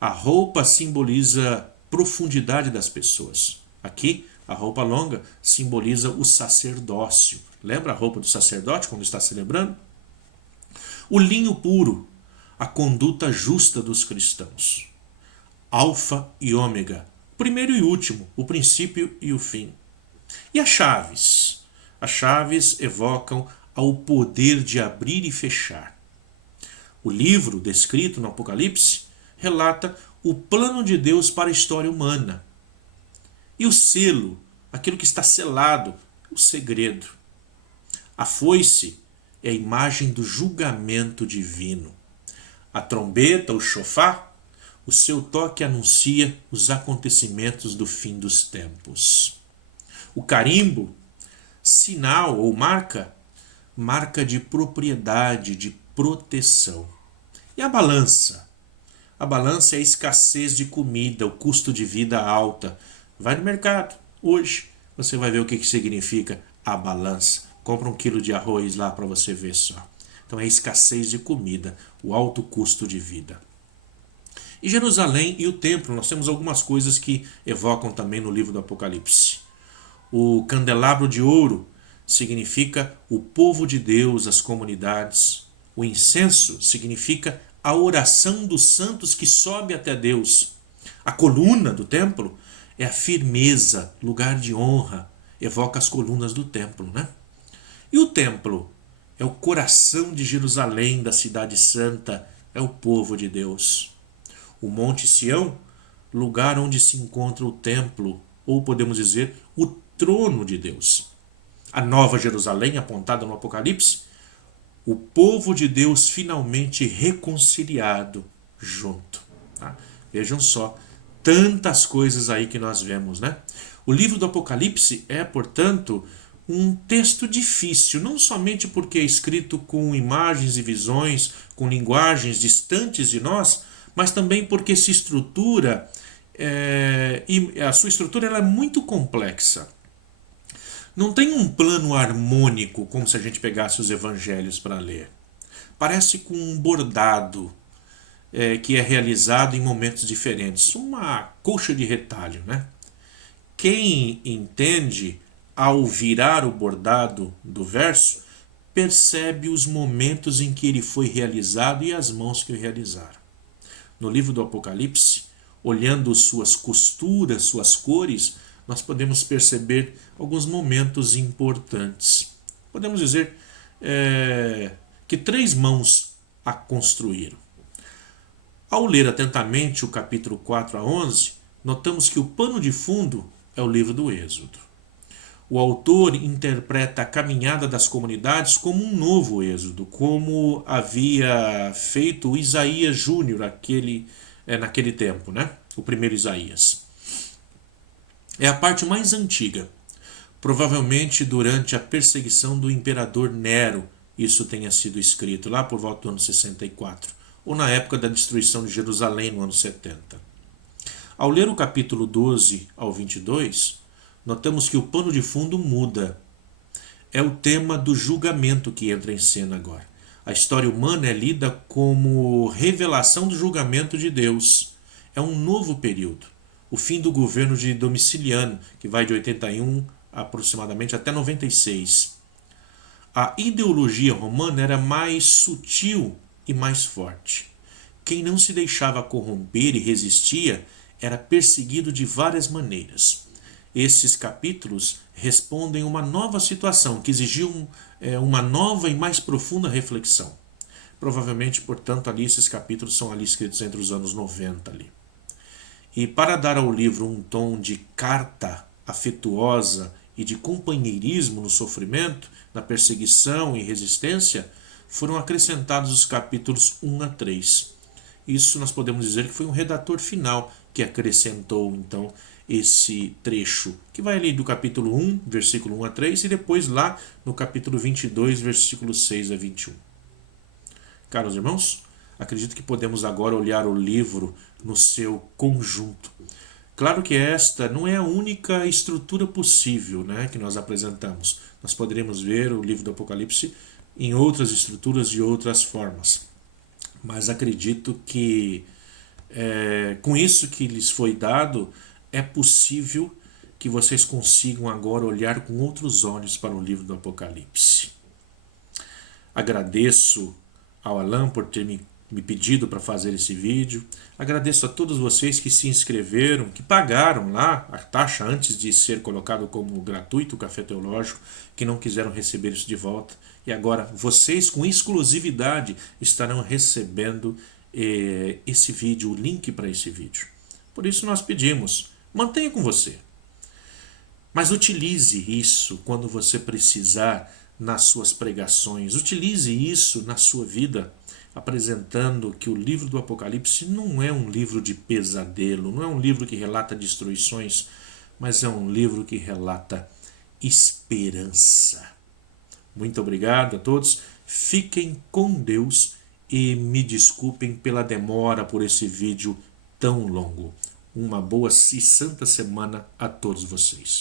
a roupa simboliza profundidade das pessoas. Aqui, a roupa longa simboliza o sacerdócio. Lembra a roupa do sacerdote quando está celebrando? O linho puro, a conduta justa dos cristãos. Alfa e ômega, primeiro e último, o princípio e o fim. E as chaves? As chaves evocam ao poder de abrir e fechar. O livro descrito no Apocalipse relata o plano de Deus para a história humana. E o selo, aquilo que está selado, o segredo. A foice é a imagem do julgamento divino. A trombeta, o chofar, o seu toque anuncia os acontecimentos do fim dos tempos. O carimbo, sinal ou marca, marca de propriedade, de proteção. E a balança? A balança é a escassez de comida, o custo de vida alta. Vai no mercado, hoje, você vai ver o que significa a balança. Compra 1 quilo de arroz lá para você ver só. Então é a escassez de comida, o alto custo de vida. E Jerusalém e o templo, nós temos algumas coisas que evocam também no livro do Apocalipse. O candelabro de ouro significa o povo de Deus, as comunidades. O incenso significa a oração dos santos que sobe até Deus. A coluna do templo é a firmeza, lugar de honra, evoca as colunas do templo, né? E o templo é o coração de Jerusalém, da cidade santa, é o povo de Deus. O Monte Sião, lugar onde se encontra o templo, ou podemos dizer, o trono de Deus. A Nova Jerusalém, apontada no Apocalipse, o povo de Deus finalmente reconciliado junto. Tá? Vejam só, tantas coisas aí que nós vemos, né? O livro do Apocalipse é, portanto, um texto difícil, não somente porque é escrito com imagens e visões, com linguagens distantes de nós, mas também porque se estrutura, e a sua estrutura ela é muito complexa. Não tem um plano harmônico, como se a gente pegasse os evangelhos para ler. Parece com um bordado que é realizado em momentos diferentes. Uma colcha de retalho, né? Quem entende, ao virar o bordado do verso, percebe os momentos em que ele foi realizado e as mãos que o realizaram. No livro do Apocalipse, olhando suas costuras, suas cores, nós podemos perceber alguns momentos importantes. Podemos dizer que 3 mãos a construíram. Ao ler atentamente o capítulo 4 a 11, notamos que o pano de fundo é o livro do Êxodo. O autor interpreta a caminhada das comunidades como um novo êxodo, como havia feito o Isaías Júnior naquele tempo, né? O primeiro Isaías. É a parte mais antiga. Provavelmente durante a perseguição do imperador Nero, isso tenha sido escrito lá por volta do ano 64, ou na época da destruição de Jerusalém no ano 70. Ao ler o capítulo 12 ao 22, notamos que o pano de fundo muda. É o tema do julgamento que entra em cena agora. A história humana é lida como revelação do julgamento de Deus. É um novo período. O fim do governo de Domiciliano, que vai de 81 aproximadamente até 96. A ideologia romana era mais sutil e mais forte. Quem não se deixava corromper e resistia era perseguido de várias maneiras. Esses capítulos respondem a uma nova situação que exigiu uma nova e mais profunda reflexão. Provavelmente, portanto, ali esses capítulos são ali escritos entre os anos 90 ali. E para dar ao livro um tom de carta afetuosa e de companheirismo no sofrimento, na perseguição e resistência, foram acrescentados os capítulos 1 a 3. Isso nós podemos dizer que foi um redator final que acrescentou então esse trecho, que vai ali do capítulo 1, versículo 1 a 3, e depois lá no capítulo 22, versículo 6 a 21. Caros irmãos, acredito que podemos agora olhar o livro no seu conjunto. Claro que esta não é a única estrutura possível, né, que nós apresentamos. Nós poderíamos ver o livro do Apocalipse em outras estruturas de outras formas. Mas acredito que com isso que lhes foi dado, é possível que vocês consigam agora olhar com outros olhos para o livro do Apocalipse. Agradeço ao Alan por ter me pedido para fazer esse vídeo. Agradeço a todos vocês que se inscreveram, que pagaram lá a taxa antes de ser colocado como gratuito o Café Teológico, que não quiseram receber isso de volta. E agora vocês, com exclusividade, estarão recebendo esse vídeo, o link para esse vídeo. Por isso nós pedimos, mantenha com você. Mas utilize isso quando você precisar nas suas pregações. Utilize isso na sua vida, apresentando que o livro do Apocalipse não é um livro de pesadelo, não é um livro que relata destruições, mas é um livro que relata esperança. Muito obrigado a todos, fiquem com Deus e me desculpem pela demora por esse vídeo tão longo. Uma boa e santa semana a todos vocês.